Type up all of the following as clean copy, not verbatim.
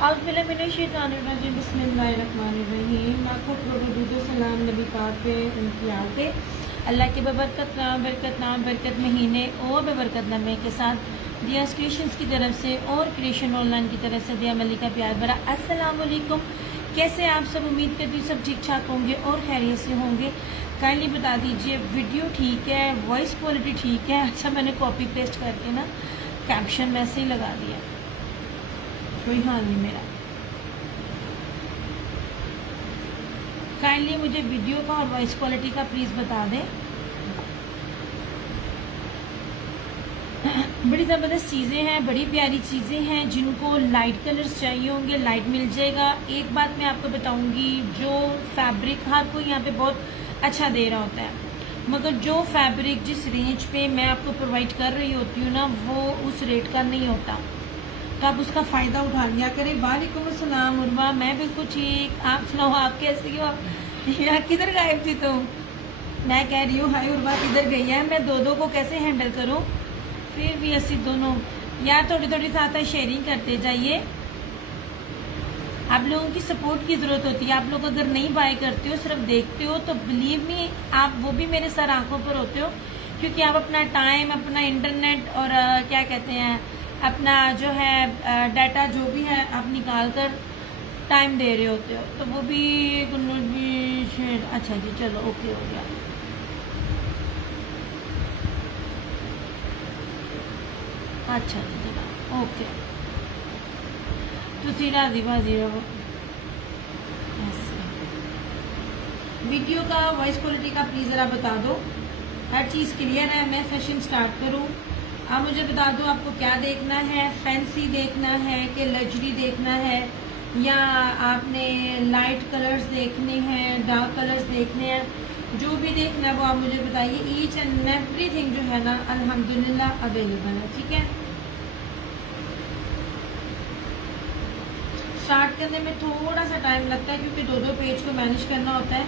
बिस्मिल्लाहिर्रहमानिर्रहीम। लाखों करोड़ों दुरूद सलाम नबी पाक पे, उनकी आते अल्लाह के बरकत महीने और बबरकत लम्हे के साथ दिया क्रिएशंस की तरफ से और क्रिएशन ऑनलाइन की तरफ से दिया मलिका प्यार भरा अस्सलाम वालेकुम। कैसे आप सब? उम्मीद करती हूँ सब ठीक ठाक होंगे और खैरियत से होंगे। काइंडली बता दीजिए वीडियो ठीक है, वॉइस क्वालिटी ठीक है? अच्छा, मैंने कॉपी पेस्ट करके ना कैप्शन वैसे ही लगा दिया, कोई हाल नहीं मेरा। काइंडली मुझे वीडियो का और वॉइस क्वालिटी का प्लीज़ बता दें। बड़ी ज़बरदस्त चीज़ें हैं, बड़ी प्यारी चीज़ें हैं। जिनको लाइट कलर्स चाहिए होंगे लाइट मिल जाएगा। एक बात मैं आपको बताऊंगी, जो फैब्रिक हर कोई यहाँ पे बहुत अच्छा दे रहा होता है, मगर जो फैब्रिक जिस रेंज पे मैं आपको प्रोवाइड कर रही होती हूँ ना, वो उस रेट का नहीं होता, तो आप उसका फ़ायदा उठा लिया करें। वालेकुम अस्सलाम उर्वा, मैं बिल्कुल ठीक। आप सुनाओ, आप कैसी हो? आप यार किधर गायब थी? तो मैं कह रही हूँ हाय उर्वा किधर गई है, मैं दो को कैसे हैंडल करूँ? फिर भी ऐसी दोनों यार थोड़ी थोड़ी साथ शेयरिंग करते जाइए। आप लोगों की सपोर्ट की ज़रूरत होती है। आप लोग अगर नहीं बाय करते हो, सिर्फ देखते हो, तो बिलीव मी आप वो भी मेरे सर आंखों पर होते हो, क्योंकि आप अपना टाइम, अपना इंटरनेट और क्या कहते हैं, अपना जो है डाटा जो भी है आप निकाल कर टाइम दे रहे होते हो। तो वो भी अच्छा जी, चलो ओके हो गया। अच्छा जी जनाब, ओके। तुसी राजी बाजी रहो। वीडियो का वॉइस क्वालिटी का प्लीज़ ज़रा बता दो, हर चीज़ क्लियर है। मैं सेशन स्टार्ट करूँ? आप मुझे बता दो आपको क्या देखना है, फैंसी देखना है कि लग्जरी देखना है, या आपने लाइट कलर्स देखने हैं, डार्क कलर्स देखने हैं, जो भी देखना है वो आप मुझे बताइए। ईच एंड एवरीथिंग जो है ना अल्हम्दुलिल्लाह अवेलेबल है, ठीक है। स्टार्ट करने में थोड़ा सा टाइम लगता है, क्योंकि दो पेज को मैनेज करना होता है,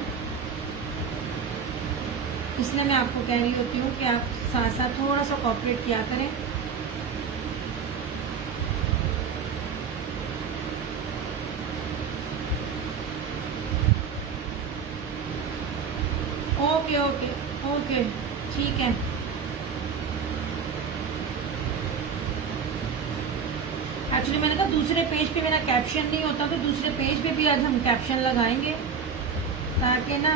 इसलिए मैं आपको कह रही होती हूँ कि आप साथ साथ थोड़ा सा कोऑपरेट किया करें। ओके ओके ओके, ठीक है। एक्चुअली मैंने कहा दूसरे पेज पे मेरा कैप्शन नहीं होता, तो दूसरे पेज पे भी आज हम कैप्शन लगाएंगे, ताकि ना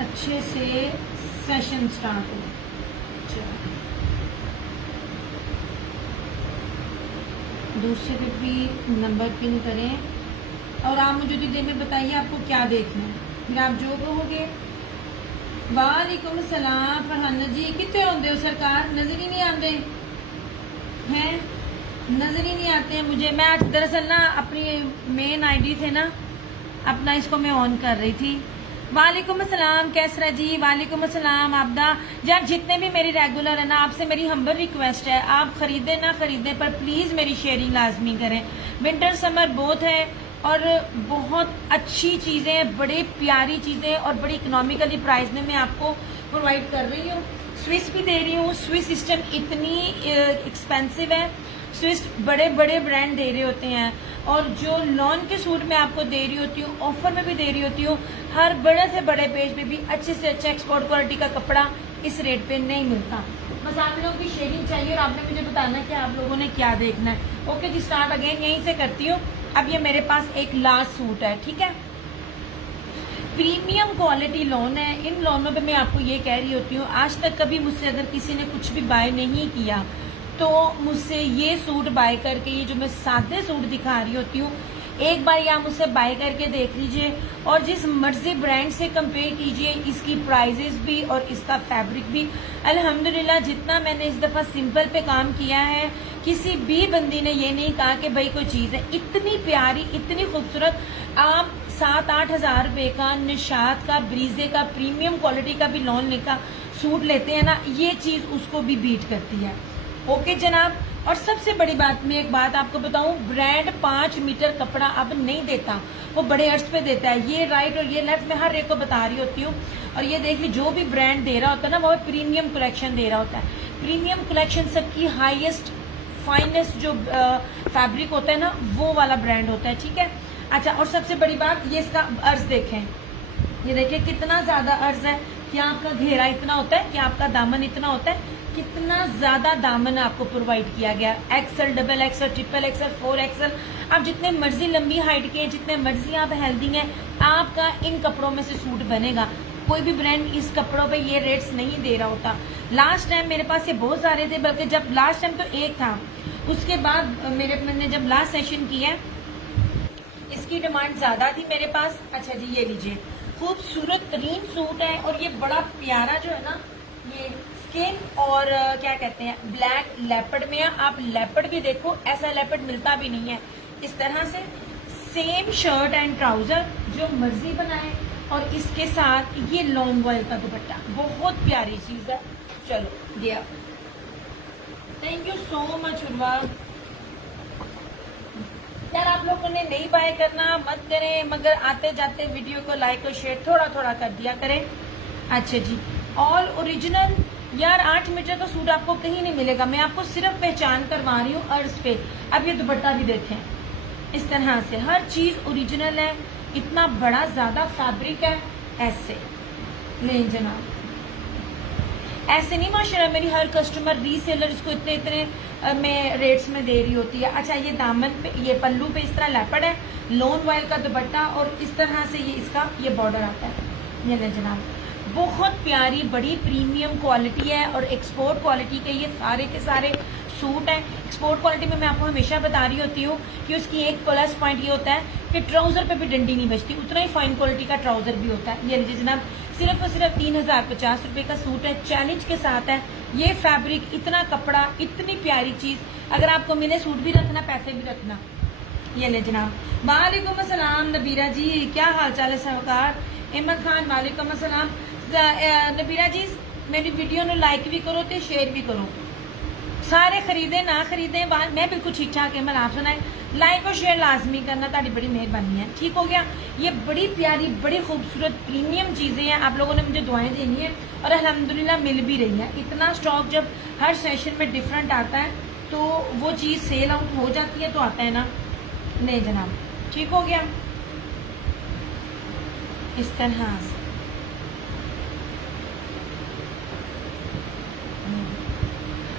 अच्छे से सेशन स्टार्ट हो। दूसरे पे भी नंबर पिन करें, और आप मुझे थोड़ी देर में बताइए आपको क्या देखना है, फिर आप जो कहोगे। वालेकुम सलाम फरहाना जी, कितने होंगे हो सरकार? नजर ही नहीं आते हैं, नजर ही नहीं आते हैं मुझे। मैं आज दरअसल ना अपनी मेन आईडी से ना अपना इसको मैं ऑन कर रही थी। वालेकुम अस्सलाम कैसरा जी, वालेकुम अस्सलाम आबदा। यार जितने भी मेरी रेगुलर है ना, आपसे मेरी हम्बल रिक्वेस्ट है, आप खरीदे ना खरीदे पर प्लीज़ मेरी शेयरिंग लाजमी करें। विंटर समर बोथ है और बहुत अच्छी चीज़ें हैं, बड़ी प्यारी चीज़ें और बड़ी इकोनॉमिकली प्राइस में मैं आपको प्रोवाइड कर रही हूँ। स्विस भी दे रही हूँ। स्विस सिस्टम इतनी एक्सपेंसिव है, स्विस बड़े बड़े ब्रांड दे रहे होते हैं, और जो लॉन के सूट में आपको दे रही होती हूँ, ऑफर में भी दे रही होती हूँ। हर बड़े से बड़े पेज पे भी अच्छे से अच्छा एक्सपोर्ट क्वालिटी का कपड़ा इस रेट पे नहीं मिलता। बस आप लोगों की शेयरिंग चाहिए और आपने मुझे बताना कि आप लोगों ने क्या देखना है। ओके जी, स्टार्ट अगेन यहीं से करती हूँ। अब ये मेरे पास एक लास्ट सूट है, ठीक है। प्रीमियम क्वालिटी लॉन है। इन लॉनों पे मैं आपको ये कह रही होती हूँ, आज तक कभी मुझसे अगर किसी ने कुछ भी बाय नहीं किया तो मुझसे ये सूट बाय करके, ये जो मैं सादे सूट दिखा रही होती हूँ, एक बार आप मुझसे बाय करके देख लीजिए और जिस मर्जी ब्रांड से कंपेयर कीजिए, इसकी प्राइजेस भी और इसका फैब्रिक भी। अल्हम्दुलिल्लाह जितना मैंने इस दफ़ा सिंपल पे काम किया है, किसी भी बंदी ने ये नहीं कहा कि भाई कोई चीज़ है इतनी प्यारी, इतनी खूबसूरत। आप 7-8 हज़ार रुपये का निशात का, ब्रीजे का, प्रीमियम क्वालिटी का भी लॉन का सूट लेते हैं ना, ये चीज़ उसको भी बीट करती है। ओके जनाब। और सबसे बड़ी बात, मैं एक बात आपको बताऊं, ब्रांड 5 मीटर कपड़ा अब नहीं देता, वो बड़े अर्ज पे देता है। ये राइट और ये लेफ्ट, मैं हर एक को बता रही होती हूँ। और ये देख ली, जो भी ब्रांड दे रहा होता है ना, वो प्रीमियम कलेक्शन दे रहा होता है। प्रीमियम कलेक्शन सबकी हाईएस्ट फाइनेस्ट जो फैब्रिक होता है ना, वो वाला ब्रांड होता है, ठीक है। अच्छा, और सबसे बड़ी बात, ये इसका अर्ज देखें, ये देखिए कितना ज्यादा अर्ज है, कि आपका घेरा इतना होता है, कि आपका दामन इतना होता है, कितना ज्यादा दामन आपको प्रोवाइड किया गया। XL, double XL, triple XL, 4XL, आप जितने मर्जी लंबी हाइट के, जितने मर्जी आप हेल्दी हैं, आपका इन कपड़ों में से सूट बनेगा। कोई भी ब्रांड इस कपड़ों पे ये रेट्स नहीं दे रहा होता। लास्ट टाइम मेरे पास ये बहुत सारे थे, बल्कि जब लास्ट टाइम तो एक था, उसके बाद मैंने जब लास्ट सेशन किया, इसकी डिमांड ज्यादा थी मेरे पास। अच्छा जी, ये लीजिए, खूबसूरत तरीन सूट है, और ये बड़ा प्यारा जो है ना, ये स्किन और क्या कहते हैं, ब्लैक लेपर्ड में है। आप लेपर्ड भी देखो, ऐसा लेपर्ड मिलता भी नहीं है। इस तरह से सेम शर्ट एंड ट्राउजर जो मर्जी बनाए, और इसके साथ ये लॉन्ग वॉयल का दुपट्टा, बहुत प्यारी चीज है। चलो दिया, thank you so much Urwa. यार आप लोगों ने नहीं बाय करना मत करें, मगर आते जाते वीडियो को लाइक और शेयर थोड़ा थोड़ा कर दिया करें। अच्छा जी, ऑल ओरिजिनल। यार 8 मीटर का सूट आपको कहीं नहीं मिलेगा, मैं आपको सिर्फ पहचान करवा रही हूँ अर्ज पे। अब ये दुपट्टा भी देखें, इस तरह से हर चीज ओरिजिनल है, इतना बड़ा ज्यादा फैब्रिक है। ऐसे नहीं जनाब, ऐसे नहीं माशाल्लाह मेरी हर कस्टमर रीसेलर इसको इतने इतने में रेट्स में दे रही होती है। अच्छा, ये दामन पे, ये पल्लू पे इस तरह लेपर्ड है, लोन वाइल का दुपट्टा, और इस तरह से ये इसका ये बॉर्डर आता है। ये ले जनाब, बहुत प्यारी बड़ी प्रीमियम क्वालिटी है, और एक्सपोर्ट क्वालिटी के ये सारे के सारे सूट है। एक्सपोर्ट क्वालिटी में मैं आपको हमेशा बता रही होती हूँ कि उसकी एक प्लस पॉइंट ये होता है कि ट्राउजर पे भी डंडी नहीं बचती, उतना ही फाइन क्वालिटी का ट्राउजर भी होता है। ये लीजिए जनाब, सिर्फ और सिर्फ 3050 रुपए का सूट है, चैलेंज के साथ है। ये फैब्रिक, इतना कपड़ा, इतनी प्यारी चीज, अगर आपको मिले सूट भी रखना, पैसे भी रखना। ये ले जनाब, वालेकुम अस्सलाम नबीरा जी, क्या हाल चाल है सरकार। अहमद खान, वालेकुम अस्सलाम। नबीरा जी, मेरी वीडियो ने लाइक भी करो तो शेयर भी करो, सारे खरीदे ना खरीदे, मैं बिल्कुल ठीक ठाक है। मैं आप सुनाए, लाइक और शेयर लाजमी करना, ताड़ी बड़ी मेहरबानी है, ठीक हो गया। ये बड़ी प्यारी बड़ी खूबसूरत प्रीमियम चीजें हैं, आप लोगों ने मुझे दुआएं देनी है, और अल्हम्दुलिल्लाह मिल भी रही है। इतना स्टॉक जब हर सेशन में डिफरेंट आता है, तो वो चीज सेल आउट हो जाती है, तो आता है ना। नहीं जनाब, ठीक हो गया। इस तरह से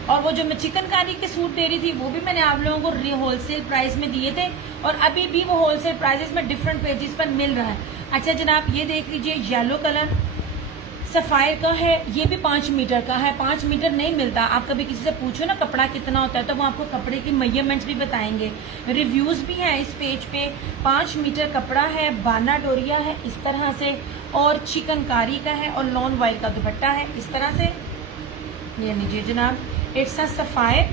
और वो जो मैं चिकनकारी के सूट दे रही थी, वो भी मैंने आप लोगों को होलसेल प्राइस में दिए थे, और अभी भी वो होलसेल प्राइसेस में डिफरेंट पेजेस पर मिल रहा है। अच्छा जनाब, ये देख लीजिए, येलो कलर सफायर का है, ये भी 5 मीटर का है। 5 मीटर नहीं मिलता, आप कभी किसी से पूछो ना कपड़ा कितना होता है, तो वो आपको कपड़े की मेजरमेंट्स भी बताएंगे, रिव्यूज भी है इस पेज पे। 5 मीटर कपड़ा है, बाना डोरिया है इस तरह से, और चिकनकारी का है, और लॉन वाइल का दुपट्टा है इस तरह से। ये लीजिए जनाब, इट्स अ सफायर,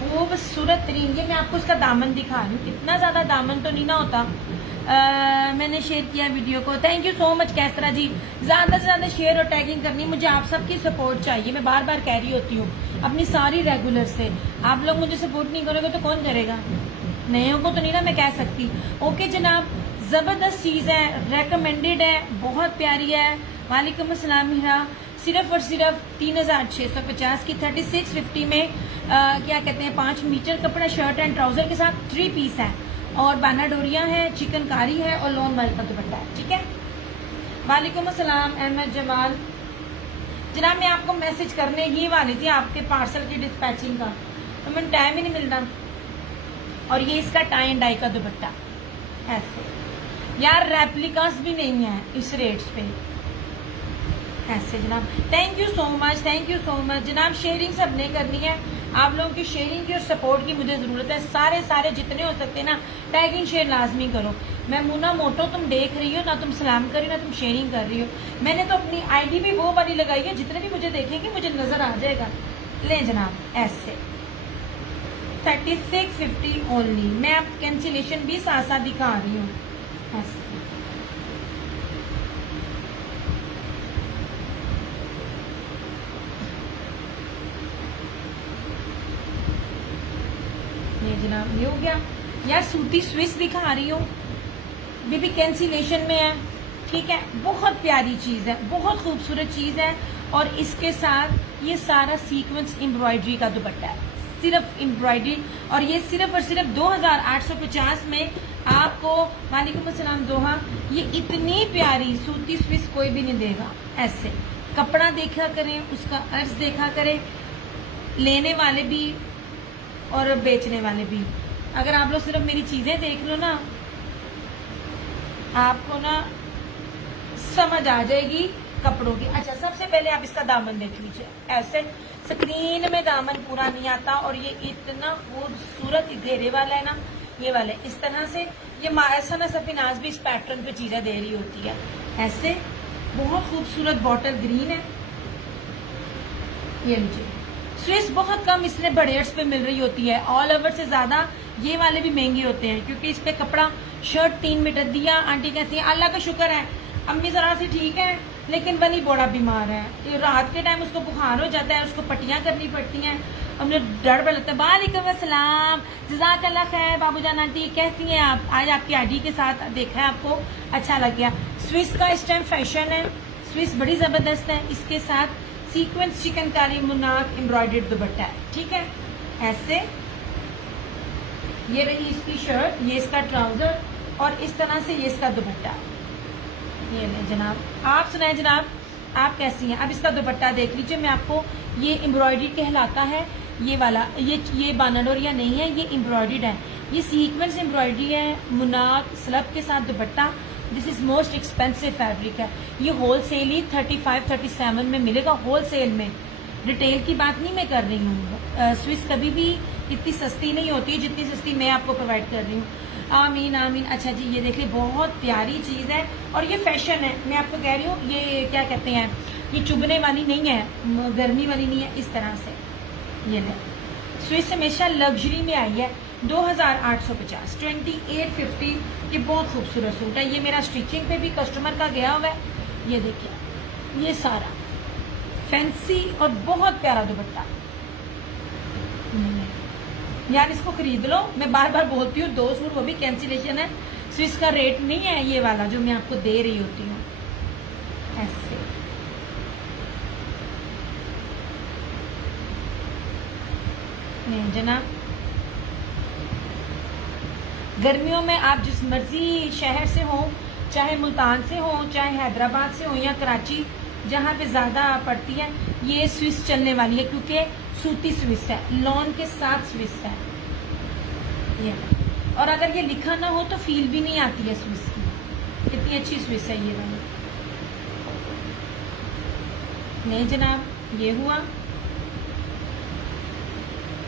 खूबसूरत तरीन। ये मैं आपको इसका दामन दिखा रही हूँ, इतना ज्यादा दामन तो नहीं ना होता। मैंने शेयर किया वीडियो को, thank you so much Kaisra ji. ज्यादा से ज्यादा शेयर और टैगिंग करनी, मुझे आप सबकी सपोर्ट चाहिए। मैं बार बार कह रही होती हूँ अपनी सारी रेगुलर से, आप लोग मुझे सपोर्ट नहीं करोगे तो कौन करेगा, नयों को तो नहीं ना मैं कह सकती। ओके जनाब, जबरदस्त चीज है, रेकमेंडेड है, बहुत प्यारी है। वालेकुम अस्सलाम मीरा, सिर्फ और सिर्फ 3650 की 3650 में क्या कहते हैं 5 मीटर कपड़ा, शर्ट एंड ट्राउजर के साथ 3 पीस है, और बाना डोरिया है, चिकनकारी है, और लॉन वाइल का दुपट्टा है, ठीक है। वालेकुम अस्सलाम अहमद जमाल। जनाब मैं आपको मैसेज करने ही वाली थी आपके पार्सल की डिस्पैचिंग का, तो मैंने टाइम ही नहीं मिलता। और ये इसका टाई एंड डाई का दुपट्टा ऐसे, यार रेप्लिकास भी नहीं है इस रेट्स पे ऐसे जनाब। Thank you so much, thank you so much जनाब। शेयरिंग सबने करनी है, आप लोगों की शेयरिंग की और सपोर्ट की मुझे जरूरत है। सारे जितने हो सकते हैं ना, टैगिंग शेयर लाजमी करो। मैं मुना मोटो तुम देख रही हो ना, तुम सलाम कर रही हो ना, तुम शेयरिंग कर रही हो। मैंने तो अपनी आईडी भी वो वाली लगाई है, जितने भी मुझे देखेंगे मुझे नजर आ जाएगा। ले जनाब ऐसे 3650 ओनली। मैं आप कैंसिलेशन भी साथ साथ दिखा रही हूँ ऐसे। जनाब ये हो गया। यार सूती स्विस दिखा रही हूँ, भी कैंसिलेशन में है, ठीक है। बहुत प्यारी चीज है, बहुत खूबसूरत चीज है, और इसके साथ ये सारा सीक्वेंस एम्ब्रॉयडरी का दुपट्टा है, सिर्फ एम्ब्रॉयडरी। और ये सिर्फ और सिर्फ 2850 में आपको, वालेकुम अस्सलाम जोहा, ये इतनी प्यारी सूती स्विस कोई भी नहीं देगा। ऐसे कपड़ा देखा करें, उसका अर्ज देखा करें, लेने वाले भी और बेचने वाले भी। अगर आप लोग सिर्फ मेरी चीजें देख लो ना, आपको ना समझ आ जाएगी कपड़ों की। अच्छा, सबसे पहले आप इसका दामन देख लीजिए। ऐसे स्क्रीन में दामन पूरा नहीं आता और ये इतना खूबसूरत घेरे वाला है ना, ये वाले इस तरह से। ये ऐसा ना सफीनाज भी इस पैटर्न पे चीजें दे रही होती है। ऐसे बहुत खूबसूरत बॉटल ग्रीन है। ये लीजिए, स्विस बहुत कम इसलिए बड़े अर्ज पे मिल रही होती है। ऑल ओवर से ज्यादा ये वाले भी महंगे होते हैं क्योंकि इस पे कपड़ा शर्ट 3 मीटर दिया। आंटी कैसी है? अल्लाह का शुक्र है, अम्मी जरा सी ठीक है, लेकिन बनी बड़ा बीमार है। ये रात के टाइम उसको बुखार हो जाता है, उसको पट्टियां करनी पड़ती हैं, हमने डर बड़ लगता है। वालेकुम अस्सलाम, जज़ाकल्लाह खैर। बाबूजान आंटी कैसी हैं आप? आज आपकी आंटी के साथ देखा है, आपको अच्छा लग गया। स्विस का इस टाइम फैशन है, स्विस बड़ी जबरदस्त है। इसके साथ सीक्वेंस चिकनकारी मुनाक एम्ब्रॉयडर्ड दुपट्टा है, ठीक है। ऐसे ये रही इसकी शर्ट, ये इसका ट्राउजर और इस तरह से ये इसका दुपट्टा। ये ले जनाब, आप सुनाए जनाब, आप कैसी हैं? अब इसका दुपट्टा देख लीजिए। मैं आपको, ये एम्ब्रॉयडरी कहलाता है, ये वाला, ये बानाडोरिया नहीं है, ये एम्ब्रॉयडर्ड है। ये सीक्वेंस एम्ब्रॉयडरी है, मुनाक स्लब के साथ दुपट्टा। This is most expensive fabric है। ये होलसेल ही 35-37 में मिलेगा, होलसेल में। रिटेल की बात नहीं मैं कर रही हूँ। स्विस कभी भी इतनी सस्ती नहीं होती है जितनी सस्ती मैं आपको प्रोवाइड कर रही हूँ। आमीन आमीन। अच्छा जी, ये देखिए बहुत प्यारी चीज है और ये फैशन है। मैं आपको कह रही हूँ, ये क्या कहते हैं, ये चुभने वाली नहीं है, गर्मी वाली नहीं है। इस तरह से ये ले, स्विस हमेशा लग्जरी में आई है। 2850, 2850 ये बहुत खूबसूरत सूट है। ये मेरा स्टिचिंग पे भी कस्टमर का गया हुआ है। ये देखिए, ये सारा फैंसी और बहुत प्यारा दुपट्टा। यार इसको खरीद लो, मैं बार बार बोलती हूँ, 2 सूट वो भी कैंसिलेशन है। स्विस का रेट नहीं है ये वाला जो मैं आपको दे रही होती हूँ। ऐसे नहीं जनाब, गर्मियों में आप जिस मर्जी शहर से हो, चाहे मुल्तान से हो, चाहे हैदराबाद से हो या कराची, जहाँ पे ज्यादा पड़ती है, ये स्विस चलने वाली है क्योंकि सूती स्विस है, लॉन के साथ स्विस है ये। और अगर ये लिखा ना हो तो फील भी नहीं आती है स्विस की, कितनी अच्छी स्विस है ये वाली। नहीं जनाब, ये हुआ।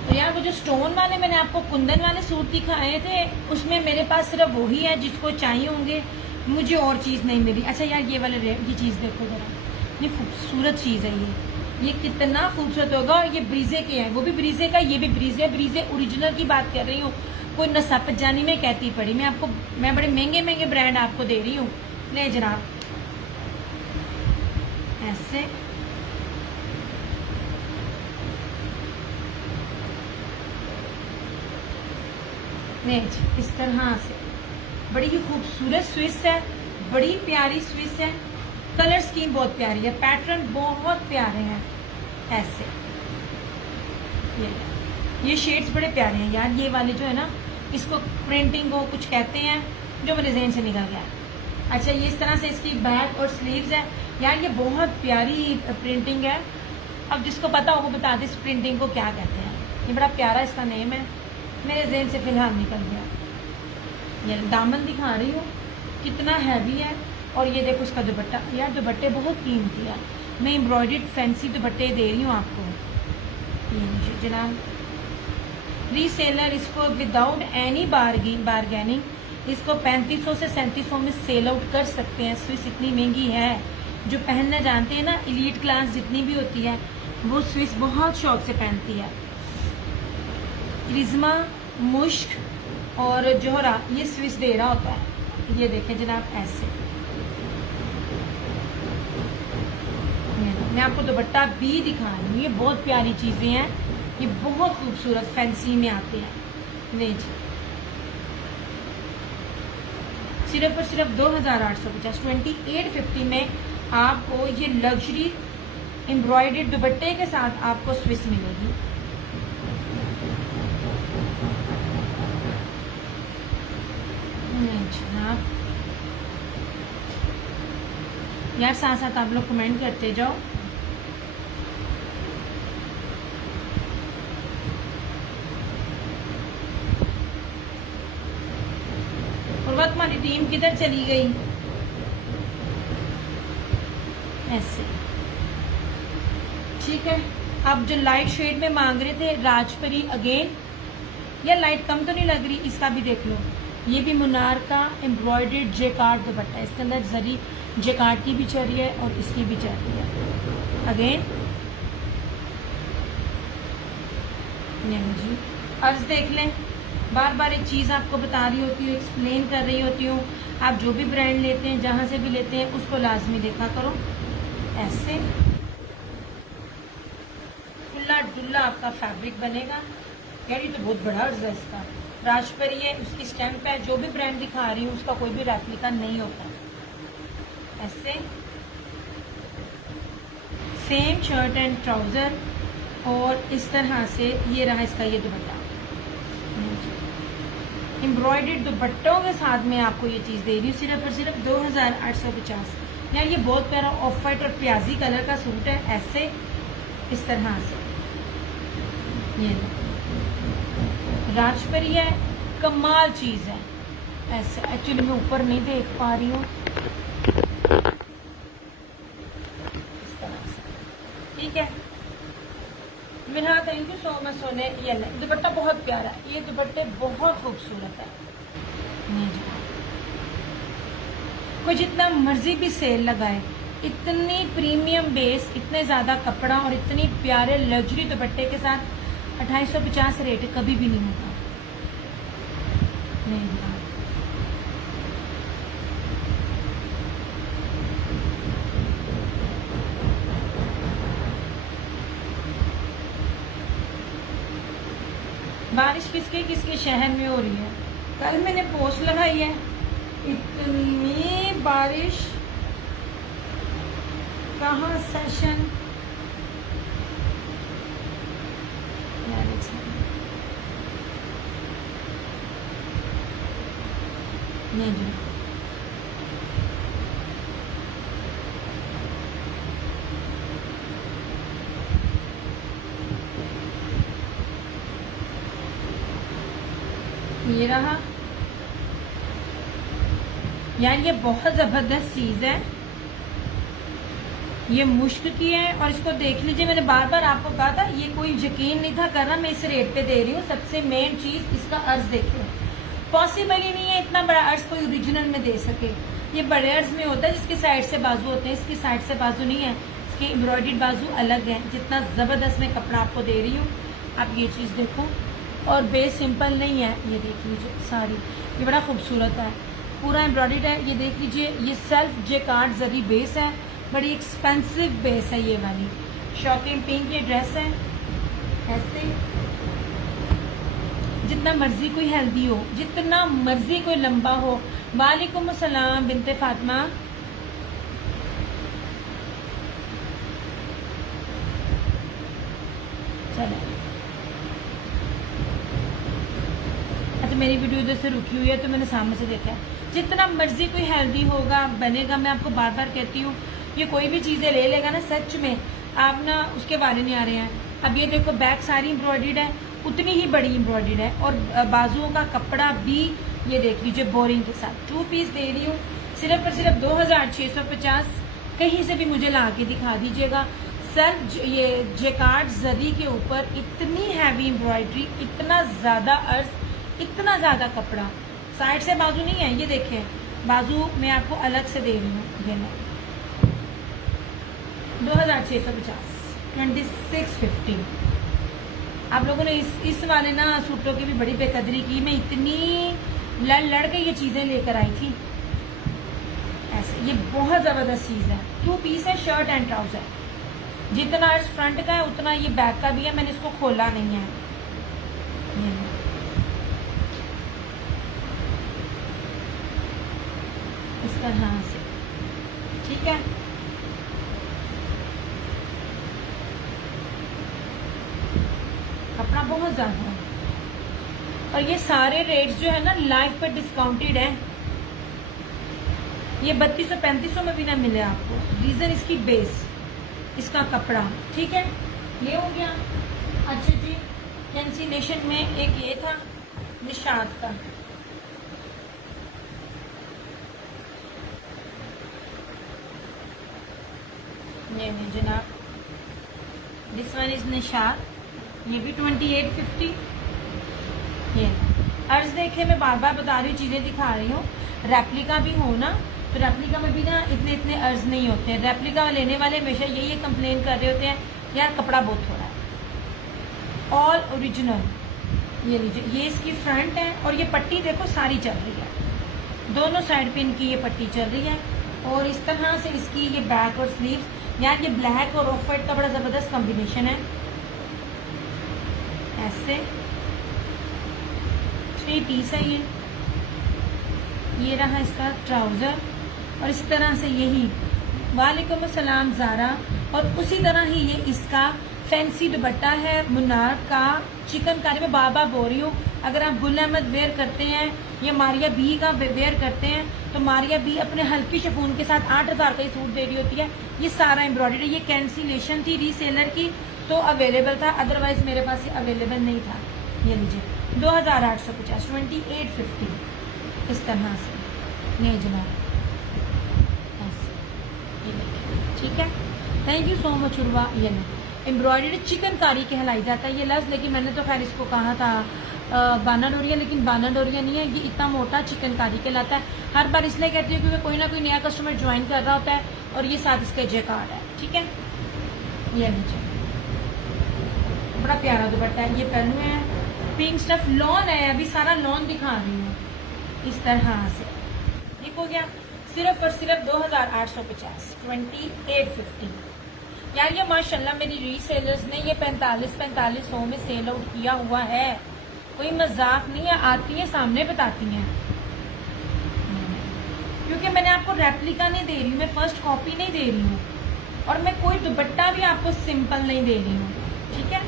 तो यार वो जो स्टोन वाले मैंने आपको कुंदन वाले सूट दिखाए थे, उसमें मेरे पास सिर्फ वही है जिसको चाहिए होंगे, मुझे और चीज नहीं मिली। अच्छा यार, ये वाले ये चीज देखो जरा, ये खूबसूरत चीज है ये कितना खूबसूरत होगा। ये ब्रीजे के हैं, वो भी ब्रीजे का, ये भी ब्रीजे। ब्रीजे ओरिजिनल की बात कर रही हूँ, कोई नसापत जानी में कहती पड़ी। मैं बड़े महंगे महंगे ब्रांड आपको दे रही हूँ। ले जनाब, ऐसे इस तरह से बड़ी ही खूबसूरत स्विस है, बड़ी प्यारी स्विस है। कलर स्कीम बहुत प्यारी है, पैटर्न बहुत प्यारे हैं। ऐसे ये शेड्स बड़े प्यारे हैं यार। ये वाले जो है ना, इसको प्रिंटिंग को कुछ कहते हैं जो मेरे जहन से निकल गया। अच्छा, ये इस तरह से इसकी बैक और स्लीव्स है यार, ये बहुत प्यारी प्रिंटिंग है। अब जिसको पता हो वो बता दे इस प्रिंटिंग को क्या कहते हैं। ये बड़ा प्यारा इसका नेम है, मेरे जहन से फिलहाल निकल गया। ये दामन दिखा रही हूँ, कितना हैवी है। और ये देखो इसका दुपट्टा, यार दुपट्टे बहुत कीमती है। मैं एम्ब्रॉयडर्ड फैंसी दुपट्टे दे रही हूँ आपको। ये जनाब, रीसेलर इसको विदाउट एनी बार्गेनिंग इसको 3500 से 3700 में सेल आउट कर सकते हैं। स्विस इतनी महंगी है, जो पहनना जानते हैं ना, एलीट क्लास जितनी भी होती है वो स्विस बहुत शौक से पहनती है। क्रिज्मा, मुश्क और जोहरा ये स्विस दे रहा होता है। ये देखें जनाब, ऐसे मैं आपको दुपट्टा भी दिखा रही हूँ। ये बहुत प्यारी चीजें हैं, ये बहुत खूबसूरत फैंसी में आते हैं। नहीं जी, सिर्फ और सिर्फ 2850, 2850 में आपको ये लग्जरी एम्ब्रॉयडर्ड दुपट्टे के साथ आपको स्विस मिलेगी। जनाब यार साथ साथ आप लोग कमेंट करते जाओ। और तुम्हारी टीम किधर चली गई? ऐसे ठीक है। आप जो लाइट शेड में मांग रहे थे राजपरी अगेन, या लाइट कम तो नहीं लग रही? इसका भी देख लो, ये भी मुनार का एम्ब्रॉयडर्ड जेकार्ड दुपट्टा है। इसके अंदर जरी जेकार्ड की भी चल रही है और इसकी भी चल रही है। अगेन जी अर्ज देख लें, बार बार एक चीज़ आपको बता रही होती हूँ, एक्सप्लेन कर रही होती हूँ। आप जो भी ब्रांड लेते हैं, जहाँ से भी लेते हैं, उसको लाजमी देखा करो। ऐसे खुला डुल्ला आपका फैब्रिक बनेगा। यार ये तो बहुत बड़ा अर्ज है इसका। राजपरी है, उसकी स्टैंप है। जो भी ब्रांड दिखा रही हूँ उसका कोई भी रेप्लिका नहीं होता। ऐसे सेम शर्ट एंड ट्राउजर, और इस तरह से ये रहा इसका ये दुपट्टा। एम्ब्रॉयडर्ड दुपट्टों के साथ में आपको ये चीज़ दे रही हूँ सिर्फ और सिर्फ 2850। यार ये बहुत प्यारा ऑफ वाइट और प्याजी कलर का सूट है। ऐसे इस तरह से ये राजपरी है, कमाल चीज़ है। ऐसे एक्चुअली मैं ऊपर नहीं देख पा रही हूँ, इस तरह से ठीक है। मेरा थैंक यू सो मच सोने। ये दुपट्टा बहुत प्यारा है, ये दुपट्टे बहुत खूबसूरत है। कोई जितना मर्जी भी सेल लगाए, इतनी प्रीमियम बेस, इतने ज़्यादा कपड़ा और इतनी प्यारे लग्जरी दुपट्टे के साथ 2850 रेट कभी भी नहीं होता। नहीं बारिश किसके किसके शहर में हो रही है? कल मैंने पोस्ट लगाई है, इतनी बारिश, कहाँ सेशन। नहीं जी ये रहा। यार ये बहुत जबरदस्त चीज है, ये मुश्क की है। और इसको देख लीजिए, मैंने बार बार आपको कहा था, ये कोई यकीन नहीं था करना, मैं इस रेट पे दे रही हूँ। सबसे मेन चीज इसका अर्ज देखो, पॉसिबल ही नहीं है इतना बड़ा अर्ज कोई ओरिजिनल में दे सके। ये बड़े अर्ज में होता है जिसके साइड से बाजू होते हैं, इसकी साइड से बाजू नहीं है, इसकी एम्ब्रॉयडर्ड बाजू अलग है। जितना जबरदस्त मैं कपड़ा आपको दे रही हूँ, आप ये चीज देखो। और बेस सिंपल नहीं है, ये देख लीजिए साड़ी, ये बड़ा खूबसूरत है, पूरा एम्ब्रॉयडर्ड है। ये देख लीजिए, ये सेल्फ जेकार्ड जरी बेस है, बड़ी एक्सपेंसिव बेस है ये वाली। शॉकिंग पिंक ये ड्रेस है। ऐसे जितना मर्जी कोई हेल्दी हो, जितना मर्जी कोई लंबा हो। वालेकुम अस्सलाम बिनते फातिमा। चले, अच्छा मेरी वीडियो इधर से रुकी हुई है तो मैंने सामने से देखा है। जितना मर्जी कोई हेल्दी होगा बनेगा, मैं आपको बार बार कहती हूँ, ये कोई भी चीजें ले लेगा ना, सच में आप ना उसके बारे नहीं आ रहे हैं। अब ये देखो, बैक सारी एम्ब्रॉयडर्ड है, उतनी ही बड़ी एम्ब्रॉयडर्ड है, और बाजुओं का कपड़ा भी ये देख लीजिए बोरिंग के साथ। 2 पीस दे रही हूँ सिर्फ और सिर्फ 2650। कहीं से भी मुझे ला के दिखा दीजिएगा। सिर्फ ये जेकार्ड जरी के ऊपर इतनी हैवी एम्ब्रॉयडरी, इतना ज्यादा अर्ज, इतना ज्यादा कपड़ा, साइड से बाजू नहीं है। ये देखें, बाजू मैं आपको अलग से दे रही हूँ। ये मैं 2650, 2650। आप लोगों ने इस वाले ना सूटों की भी बड़ी बेकदरी की। मैं इतनी लड़ के ये चीजें लेकर आई थी। ऐसे ये बहुत जबरदस्त चीज है। 2 पीस है, शर्ट एंड ट्राउजर। जितना अर्ज फ्रंट का है उतना ये बैक का भी है। मैंने इसको खोला नहीं है। इस तरह से ठीक है। कपड़ा बहुत ज़्यादा है। और ये सारे रेट्स जो है ना लाइफ पर डिस्काउंटेड है। ये 3200-3500 में भी ना मिले आपको। रीज़न इसकी बेस, इसका कपड़ा, ठीक है। ये हो गया। अच्छा जी, कैंसिलेशन में एक ये था निशात का, ये नहीं जनाब, दिस वन इज निशात, ये भी 2850। ये अर्ज देखे, मैं बार बार बता रही हूँ, चीज़ें दिखा रही हूँ। रेप्लिका भी हो ना, तो रेप्लिका में भी ना इतने अर्ज नहीं होते हैं। रेप्लिका लेने वाले हमेशा यही कंप्लेन कर रहे होते हैं, यार कपड़ा बहुत थोड़ा है। ऑल ओरिजिनल, ये लीजिए, ये इसकी फ्रंट है और ये पट्टी देखो सारी चल रही है, दोनों साइड पे इनकी ये पट्टी चल रही है। और इस तरह से इसकी ये बैक और स्लीव्स, यार ये ब्लैक और ऑफ वाइट का बड़ा ज़बरदस्त कॉम्बिनेशन है। ऐसे 3 पीस है ये रहा इसका ट्राउज़र, और इस तरह से यही वालेकुम अस्सलाम ज़ारा। और उसी तरह ही ये इसका फैंसी दुपट्टा है मुन्नार का, चिकनकारी में बार बार बोल रही हूँ। अगर आप गुल अहमद वेयर करते हैं या मारिया बी का वेयर करते हैं, तो मारिया बी अपने हल्की शिफॉन के साथ 8000 का ही सूट दे रही होती है। ये सारा एम्ब्रॉयडरी है। ये कैंसिलेशन थी रीसेलर की, तो अवेलेबल था, अदरवाइज मेरे पास ये अवेलेबल नहीं था। ये लीजिए 2850, 2850 इस तरह से। नहीं जनाब, ठीक है। Thank you so much Urwa. ये नहीं एम्ब्रॉयडरी चिकनकारी कहलाई जाता है ये लफ्ज़, लेकिन मैंने तो खैर इसको कहा था बाना डोरिया, लेकिन बाना डोरिया नहीं है, ये इतना मोटा चिकनकारी कहलाता है। हर बार इसलिए कहती हूँ क्योंकि कोई ना कोई नया कस्टमर ज्वाइन कर रहा होता है, और ये साथ इसका जे कार्ड है, ठीक है। ये नीचे बड़ा प्यारा दुपट्टा है, ये पहलू है, पिंक स्टफ लॉन है, अभी सारा लॉन दिखा रही हूँ इस तरह से। ठीक हो गया, सिर्फ और सिर्फ 2850, 2850। यार ये माशाल्लाह मेरी रीसेलर्स ने ये 4500 में सेल आउट किया हुआ है, कोई मजाक नहीं है। आती है सामने बताती हैं, क्योंकि मैंने आपको रेप्लिका नहीं दे रही हूँ, मैं फर्स्ट कॉपी नहीं दे रही हूँ, और मैं कोई दुपट्टा भी आपको सिंपल नहीं दे रही हूँ, ठीक है।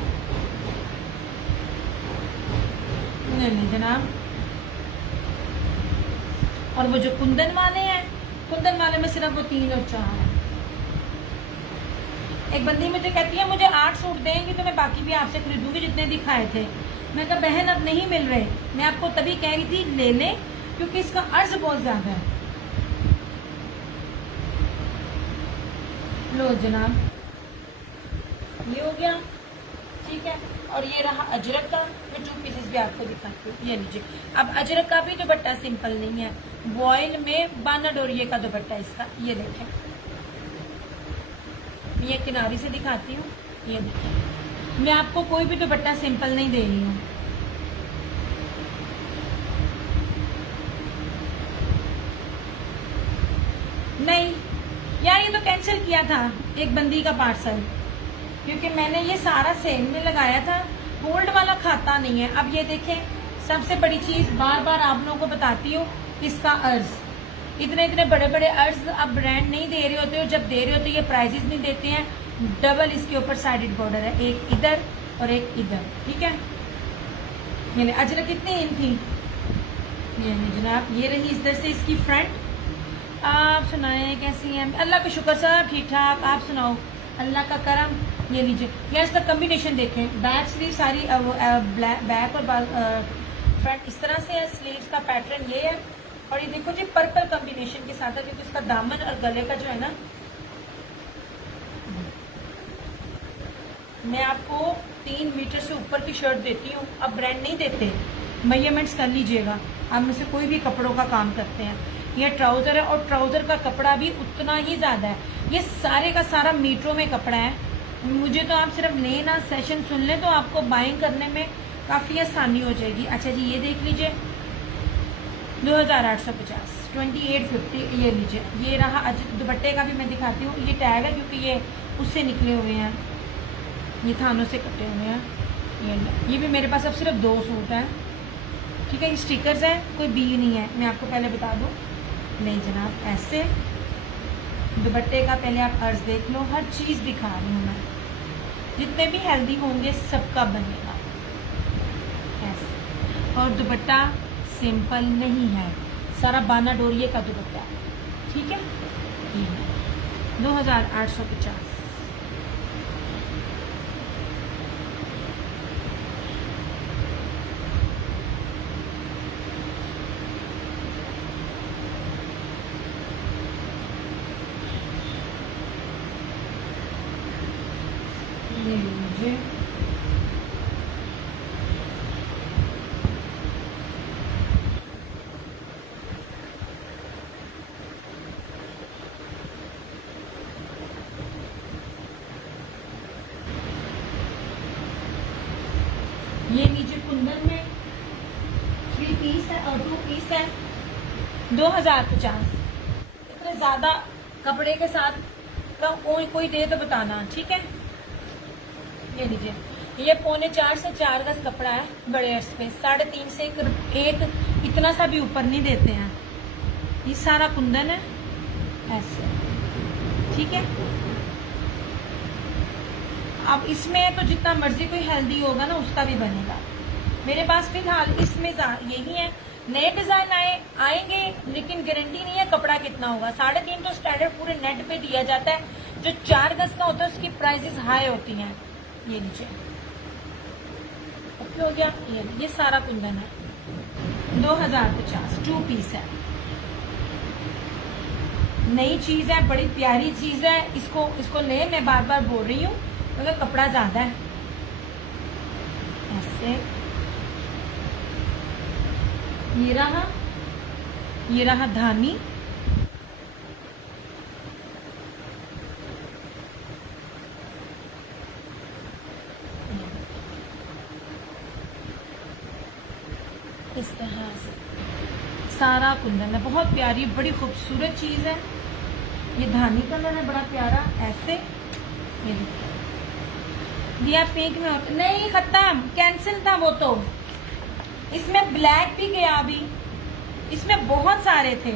नहीं जनाब, और वो जो कुंदन वाले हैं, कुंदन वाले में सिर्फ वो 3 और 4 है। एक बंदी मुझे कहती है मुझे 8 सूट देंगी तो मैं बाकी भी आपसे खरीदूंगी जितने दिखाए थे। मैं कहा बहन अब नहीं मिल रहे, मैं आपको तभी कह रही थी ले लें, क्योंकि इसका अर्ज बहुत ज्यादा है। लो जनाब, ये हो गया, ठीक है। और ये रहा अजरक का, मैं 2 पीसेस भी आपको दिखाती हूँ। ये लीजिए, अब अजरक का भी दुपट्टा सिंपल नहीं है, वॉयल में बाना डोरिये का दुपट्टा इसका। ये देखें, ये किनारी से दिखाती हूँ। ये देखिए, मैं आपको कोई भी दुपट्टा सिंपल नहीं दे रही हूँ। नहीं यार, ये तो कैंसिल किया था एक बंदी का पार्सल, क्योंकि मैंने ये सारा सेल में लगाया था। गोल्ड वाला खाता नहीं है। अब ये देखें, सबसे बड़ी चीज बार बार आप लोगों को बताती हूँ, इसका अर्ज। इतने बड़े बड़े अर्ज अब ब्रांड नहीं दे रहे होते हो, जब दे रहे होते ये प्राइजेस नहीं देते हैं। डबल इसके ऊपर साइडेड बॉर्डर है, एक इधर और एक इधर, ठीक है। मैंने अजरक कितनी इन थी, ये जनाब, ये रही इधर से इसकी फ्रंट। आप सुनाए कैसी हैं? अल्लाह का शुक्र, सब ठीक ठाक। आप सुनाओ, अल्लाह का करम। ये लीजिए, या इसका कम्बिनेशन देखें, बैक स्लीव सारी बैक और फ्रंट इस तरह से है। स्लीव्स का पैटर्न ये है, और ये देखो जी पर्पल कॉम्बिनेशन के साथ है, क्योंकि इसका दामन और गले का जो है ना, मैं आपको 3 मीटर से ऊपर की शर्ट देती हूँ। अब ब्रांड नहीं देते, मेजरमेंट्स कर लीजिएगा, आप में से कोई भी कपड़ों का काम करते हैं। ये ट्राउजर है, और ट्राउजर का कपड़ा भी उतना ही ज्यादा है। ये सारे का सारा मीटरों में कपड़ा है। मुझे तो आप सिर्फ लेना सेशन सुन लें तो आपको बाइंग करने में काफी आसानी हो जाएगी। अच्छा जी, ये देख लीजिए 2850, 2850। ये लीजिए, ये रहा दुपट्टे का भी मैं दिखाती हूँ। ये टैग है क्योंकि ये उससे निकले हुए हैं, ये थानों से कटे हुए हैं। ये भी मेरे पास अब सिर्फ 2 सूट हैं, ठीक है। स्टिकर्स हैं, कोई बी नहीं है, मैं आपको पहले बता दूँ। नहीं जनाब, ऐसे दुपट्टे का पहले आप अर्ज देख लो, हर चीज़ दिखा रही हूँ मैं। जितने भी हेल्दी होंगे सबका बनेगा, और दुपट्टा सिंपल नहीं है, सारा बाना डोरिये का दुपट्टा, ठीक है। ये 2850। ये लीजिए, ये नीचे कुंदन में 3 पीस है और 2 पीस है, 2050। इतने ज्यादा कपड़े के साथ का कोई दे तो बताना, ठीक है। ये लीजिए, ये 3.25 से 4 गज कपड़ा है, बड़े अर्ज पे 3.5 से एक इतना सा भी ऊपर नहीं देते हैं। ये सारा कुंदन है ऐसे, ठीक है। अब इसमें तो जितना मर्जी कोई हेल्दी होगा ना उसका भी बनेगा। मेरे पास फिलहाल इसमें यही है, नए डिजाइन आएंगे लेकिन गारंटी नहीं है कपड़ा कितना होगा। 3.5 तो स्टैंडर्ड पूरे नेट पे दिया जाता है, जो 4 गज का होता है उसकी प्राइसेस हाई होती हैं। ये नीचे ओके हो गया। ये सारा कुंदन है 2050, 2 पीस है, नई चीज है, बड़ी प्यारी चीज है। इसको ले, मैं बार बार बोल रही हूँ क्योंकि कपड़ा ज्यादा है। ऐसे ये रहा धानी, इस तरह से सारा कुंदन है, बहुत प्यारी बड़ी खूबसूरत चीज है। ये धानी कलर है, बड़ा प्यारा ऐसे। ये देखिए, दिया पिंक में होता नहीं, खत्म, कैंसिल था वो तो। इसमें ब्लैक भी गया अभी, इसमें बहुत सारे थे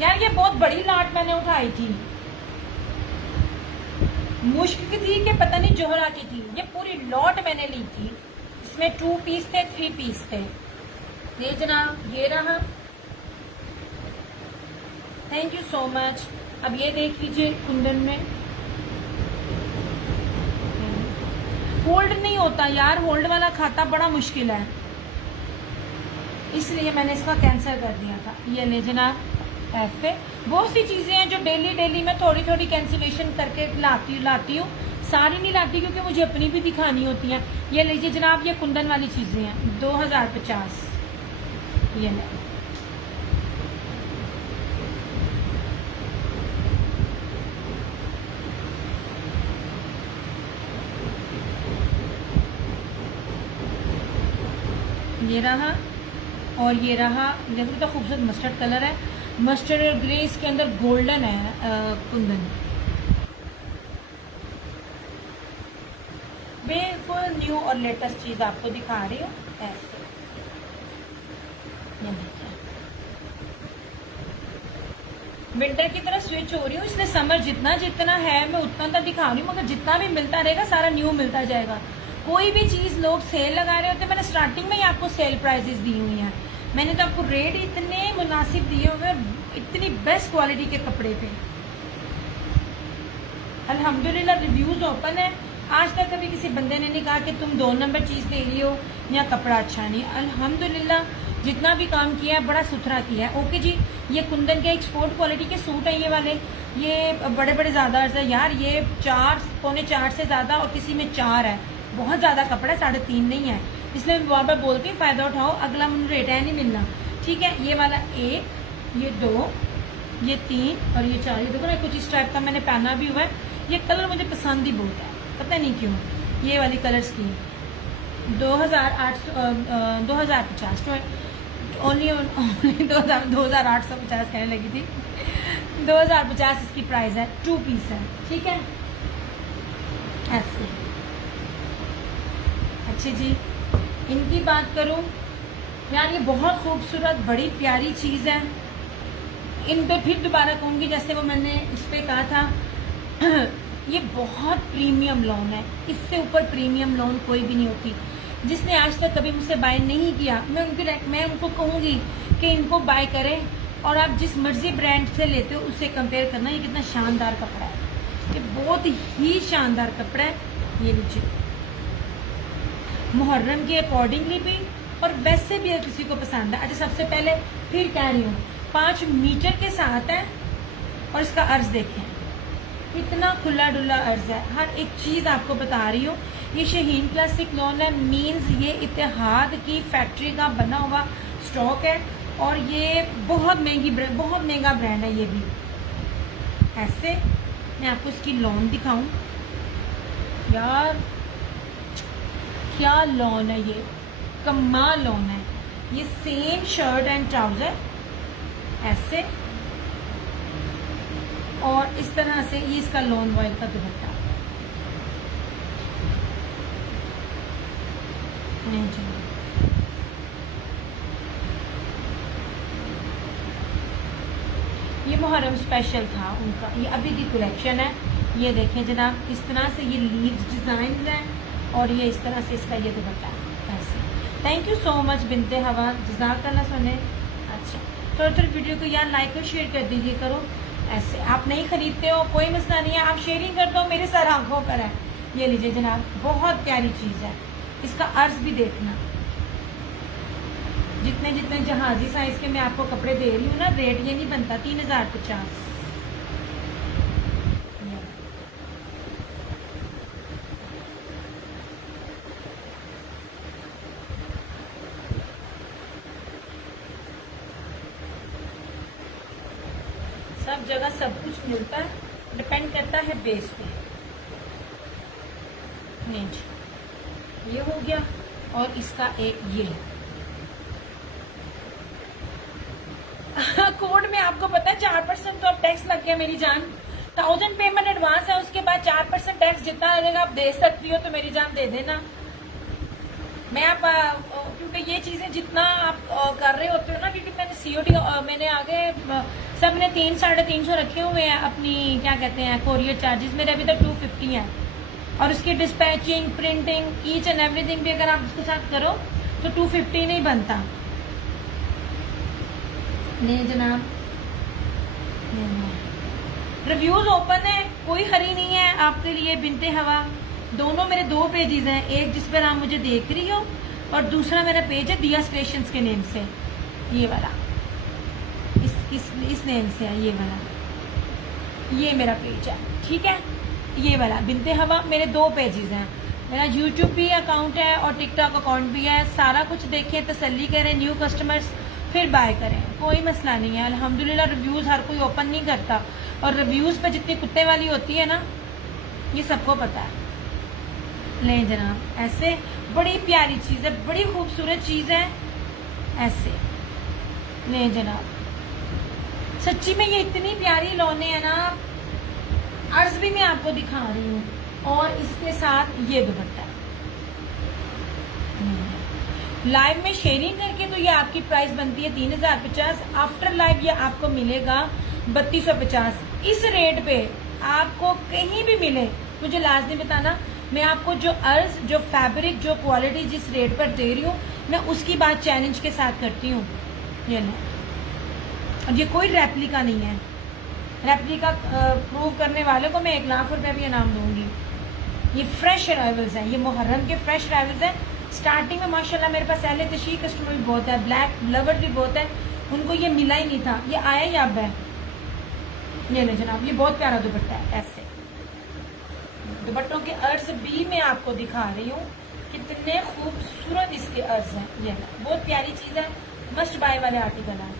यार। ये बहुत बड़ी लॉट मैंने उठाई थी, मुश्क की थी कि पता नहीं जोहरा की थी। ये पूरी लॉट मैंने ली थी, इसमें 2 पीस थे, 3 पीस थे। ये जनाब, ये रहा, थैंक यू सो मच। अब ये देख लीजिए कुंदन में होल्ड नहीं होता यार, होल्ड वाला खाता बड़ा मुश्किल है, इसलिए मैंने इसका कैंसिल कर दिया था। ये ले जनाब, ऐसे बहुत सी चीजें हैं जो डेली मैं थोड़ी थोड़ी कैंसिलेशन करके लाती हूँ, सारी नहीं लाती क्योंकि मुझे अपनी भी दिखानी होती हैं। ये लीजिए जनाब, ये कुंदन वाली चीजें हैं 2050। ये ले, ये रहा और ये रहा। देखो तो खूबसूरत मस्टर्ड कलर है, मस्टर्ड और ग्रे, इसके अंदर गोल्डन है कुंदन। बिल्कुल न्यू और लेटेस्ट चीज आपको दिखा रही हूँ ऐसे। ये देखिए, विंटर की तरफ स्विच हो रही हूँ, इसलिए समर जितना है मैं उतना तो दिखा रही हूँ, मगर जितना भी मिलता रहेगा सारा न्यू मिलता जाएगा। कोई भी चीज लोग सेल लगा रहे होते हैं, मैंने स्टार्टिंग में ही आपको सेल प्राइसेस दी हुई हैं। मैंने तो आपको रेट इतने मुनासिब दिए हुए, इतनी बेस्ट क्वालिटी के कपड़े पे। अल्हम्दुलिल्लाह रिव्यूज ओपन है, आज तक कभी किसी बंदे ने नहीं कहा कि तुम 2 नंबर चीज ले लियो या कपड़ा अच्छा नहीं। अल्हम्दुलिल्लाह जितना भी काम किया है बड़ा सुथरा किया है। ओके जी, ये कुंदन के एक्सपोर्ट क्वालिटी के सूट है ये वाले, ये बड़े बड़े ज्यादा अर्ज है यार। ये 4.25 से ज्यादा और किसी में 4 है, बहुत ज्यादा कपड़ा है, 3.5 नहीं है, इसलिए मैं बार बार बोलती हूँ फायदा उठाओ, अगला मुझे रेट है नहीं मिलना, ठीक है। ये वाला 1, ये 2, ये 3 और ये 4। ये देखो ना, कुछ इस टाइप का मैंने पहना भी हुआ है। ये कलर मुझे पसंद ही बहुत है, पता नहीं क्यों। ये वाली कलर स्कीम 2050 ओनली 2850 कहने लगी थी। 2050 इसकी प्राइस है, 2 पीस है, ठीक है ऐसे। अच्छी जी, इनकी बात करूं यार, ये बहुत खूबसूरत बड़ी प्यारी चीज है। इन पे फिर दोबारा कहूंगी, जैसे वो मैंने इस पे कहा था ये बहुत प्रीमियम लोन है, इससे ऊपर प्रीमियम लोन कोई भी नहीं होती। जिसने आज तक कभी मुझसे बाय नहीं किया, मैं उनको कहूँगी कि इनको बाय करें। और आप जिस मर्जी ब्रांड से लेते हो उससे कंपेयर करना। ये कितना शानदार कपड़ा है, ये बहुत ही शानदार कपड़ा है। ये लीजिए, मुहर्रम के अकॉर्डिंगली भी और वैसे भी अगर किसी को पसंद है। अच्छा, सबसे पहले फिर कह रही हूँ 5 मीटर के साथ है और इसका अर्ज देखें, इतना खुला डुला अर्ज है। हर एक चीज़ आपको बता रही हूँ। ये शाहीन क्लासिक लॉन है, मीन्स ये इत्तेहाद की फैक्ट्री का बना हुआ स्टॉक है और ये बहुत महंगा ब्रांड है। ये भी ऐसे मैं आपको इसकी लॉन दिखाऊं, यार क्या लॉन है, ये कमाल लॉन है। ये सेम शर्ट एंड ट्राउजर ऐसे और इस तरह से ये इसका लॉन वॉयल का दुपट्टा। ये मुहर्रम स्पेशल था उनका, ये अभी की कलेक्शन है। ये देखें जनाब, इस तरह से ये लीव्स डिजाइन हैं और ये इस तरह से इसका ये दुपट्टा ऐसे। थैंक यू सो मच बिनते हवा, जज़ाकल्लाह सुने। अच्छा, थोड़ी वीडियो को यार लाइक और शेयर कर दीजिए करो। ऐसे आप नहीं खरीदते हो कोई मसला नहीं है, आप शेयरिंग कर दो, मेरे सर आंखों पर है। ये लीजिए जनाब, बहुत प्यारी चीज़ है। इसका अर्ज भी देखना, जितने जितने जहाजी साइज के मैं आपको कपड़े दे रही हूँ ना, रेट ये नहीं बनता 3050। सब जगह सब कुछ मिलता है, डिपेंड करता है बेस पे। नहीं जी, ये हो गया और इसका एक ये कोड में आपको पता है 4% तो अब टैक्स लग गया मेरी जान। 1000 पेमेंट एडवांस है, उसके बाद 4% टैक्स जितना लगेगा आप दे सकती हो, तो मेरी जान दे देना। मैं आप क्योंकि ये चीजें जितना आप कर रहे होते हो ना, क्योंकि मैंने सीओडी मैंने आगे सबने 300-350 रखे हुए हैं अपनी क्या कहते हैं कोरियर चार्जेस, मेरे अभी तक 250 है। और उसकी dispatching, printing, each and everything भी अगर आप उसके साथ करो तो 250 नहीं बनता। नहीं जनाब, रिव्यूज ओपन है, कोई हरी नहीं है आपके लिए बिनते हवा। दोनों मेरे 2 पेजेस हैं, एक जिस पर आप मुझे देख रही हो और दूसरा मेरा पेज है दिया क्रिएशंस के नेम से, ये वाला इस नेम से है, ये वाला, ये मेरा पेज है, ठीक है। ये वाला बिनते हवा मेरे 2 पेजेस हैं। मेरा यूट्यूब भी अकाउंट है और टिकटॉक अकाउंट भी है। सारा कुछ देखें, तसल्ली करें, न्यू कस्टमर्स फिर बाय करें, कोई मसला नहीं है। अल्हम्दुलिल्लाह रिव्यूज हर कोई ओपन नहीं करता और रिव्यूज पे जितनी कुत्ते वाली होती है ना, ये सबको पता है। ले जनाब, ऐसे बड़ी प्यारी चीज़ है, बड़ी खूबसूरत चीज़ है। ऐसे ले जनाब, सच्ची में ये इतनी प्यारी लौने है ना। अर्ज भी मैं आपको दिखा रही हूँ और इसके साथ ये दुपट्टा। लाइव में शेयरिंग करके तो ये आपकी प्राइस बनती है 3050। आफ्टर लाइव ये आपको मिलेगा 3250। इस रेट पे आपको कहीं भी मिले मुझे लाजमी बताना। मैं आपको जो अर्ज, जो फैब्रिक, जो क्वालिटी जिस रेट पर दे रही हूँ, मैं उसकी बात चैलेंज के साथ करती हूँ। ये ना, और ये कोई रेप्लिका नहीं है। रेप्लिका प्रूव करने वाले को मैं 1 लाख रुपए भी इनाम दूंगी। ये फ्रेश अराइवल्स हैं, ये मुहर्रम के फ्रेश अराइवल्स हैं। स्टार्टिंग में माशाल्लाह मेरे पास अहले तशरीह कस्टमर भी बहुत है, ब्लैक लवर भी बहुत है, उनको ये मिला ही नहीं था, ये आया ही अब है। ये ले जनाब, ये बहुत प्यारा दुपट्टा है। ऐसे दुपट्टों के अर्ज भी मैं आपको दिखा रही हूँ, कितने खूबसूरत इसके अर्ज हैं। ये बहुत प्यारी चीज़ है, मस्ट बाय वाले आर्टिकल है।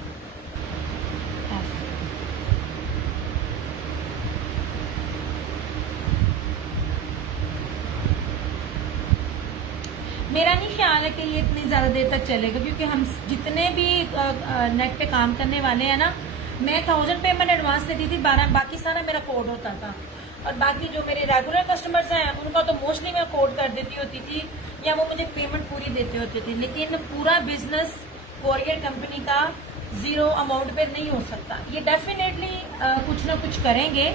मेरा नहीं ख्याल है कि ये इतनी ज़्यादा देर तक चलेगा, क्योंकि हम जितने भी नेट पे काम करने वाले हैं ना, मैं 1000 पेमेंट एडवांस लेती थी, 12 बाकी सारा मेरा कोड होता था। और बाकी जो मेरे रेगुलर कस्टमर्स हैं उनका तो मोस्टली मैं कोड कर देती होती थी या वो मुझे पेमेंट पूरी देते होते थे। लेकिन पूरा बिजनेस कोरियर कंपनी का 0 अमाउंट पे नहीं हो सकता। ये डेफिनेटली कुछ ना कुछ करेंगे।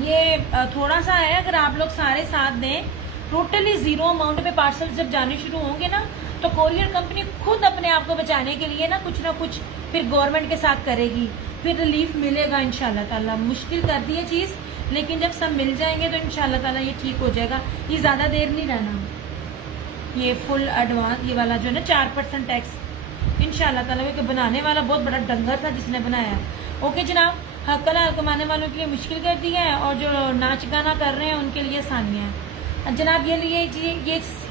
ये थोड़ा सा है, अगर आप लोग सारे साथ दें टोटली जीरो अमाउंट पे पार्सल जब जाने शुरू होंगे ना, तो कोरियर कंपनी खुद अपने आप को बचाने के लिए ना कुछ फिर गवर्नमेंट के साथ करेगी, फिर रिलीफ मिलेगा इंशाल्लाह ताला। मुश्किल कर दी है चीज़, लेकिन जब सब मिल जाएंगे तो इंशाल्लाह ताला ये ठीक हो जाएगा। ये ज़्यादा देर नहीं रहना। ये फुल एडवांस ये वाला जो है ना 4% टैक्स इंशाल्लाह ताला, क्योंकि बनाने वाला बहुत बड़ा डंगर था जिसने बनाया। ओके जनाब, हक हलाल कमाने वालों के लिए मुश्किल कर दिया है और जो नाच गाना कर रहे हैं उनके लिए आसानियाँ हैं। जनाब ये लिए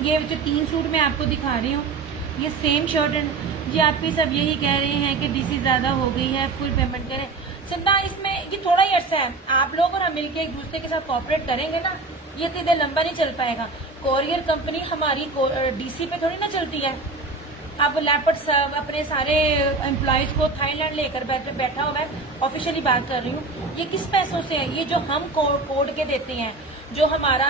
ये जो 3 सूट मैं आपको दिखा रही हूँ, ये सेम शर्ट एंड जी आपकी सब यही कह रहे हैं कि डीसी ज़्यादा हो गई है, फुल पेमेंट करें। सुनना इसमें ये थोड़ा ही अर्सा है, आप लोग और हम मिलकर एक दूसरे के साथ कॉपरेट करेंगे ना, ये इतनी देर लंबा नहीं चल पाएगा। कोरियर कंपनी हमारी डीसी पे थोड़ी ना चलती है। अब लैपट सब अपने सारे एम्प्लॉयज को थाईलैंड लेकर बैठा हुआ है, ऑफिशियली बात कर रही हूँ। ये किस पैसों से है? ये जो हम कोड के देते हैं, जो हमारा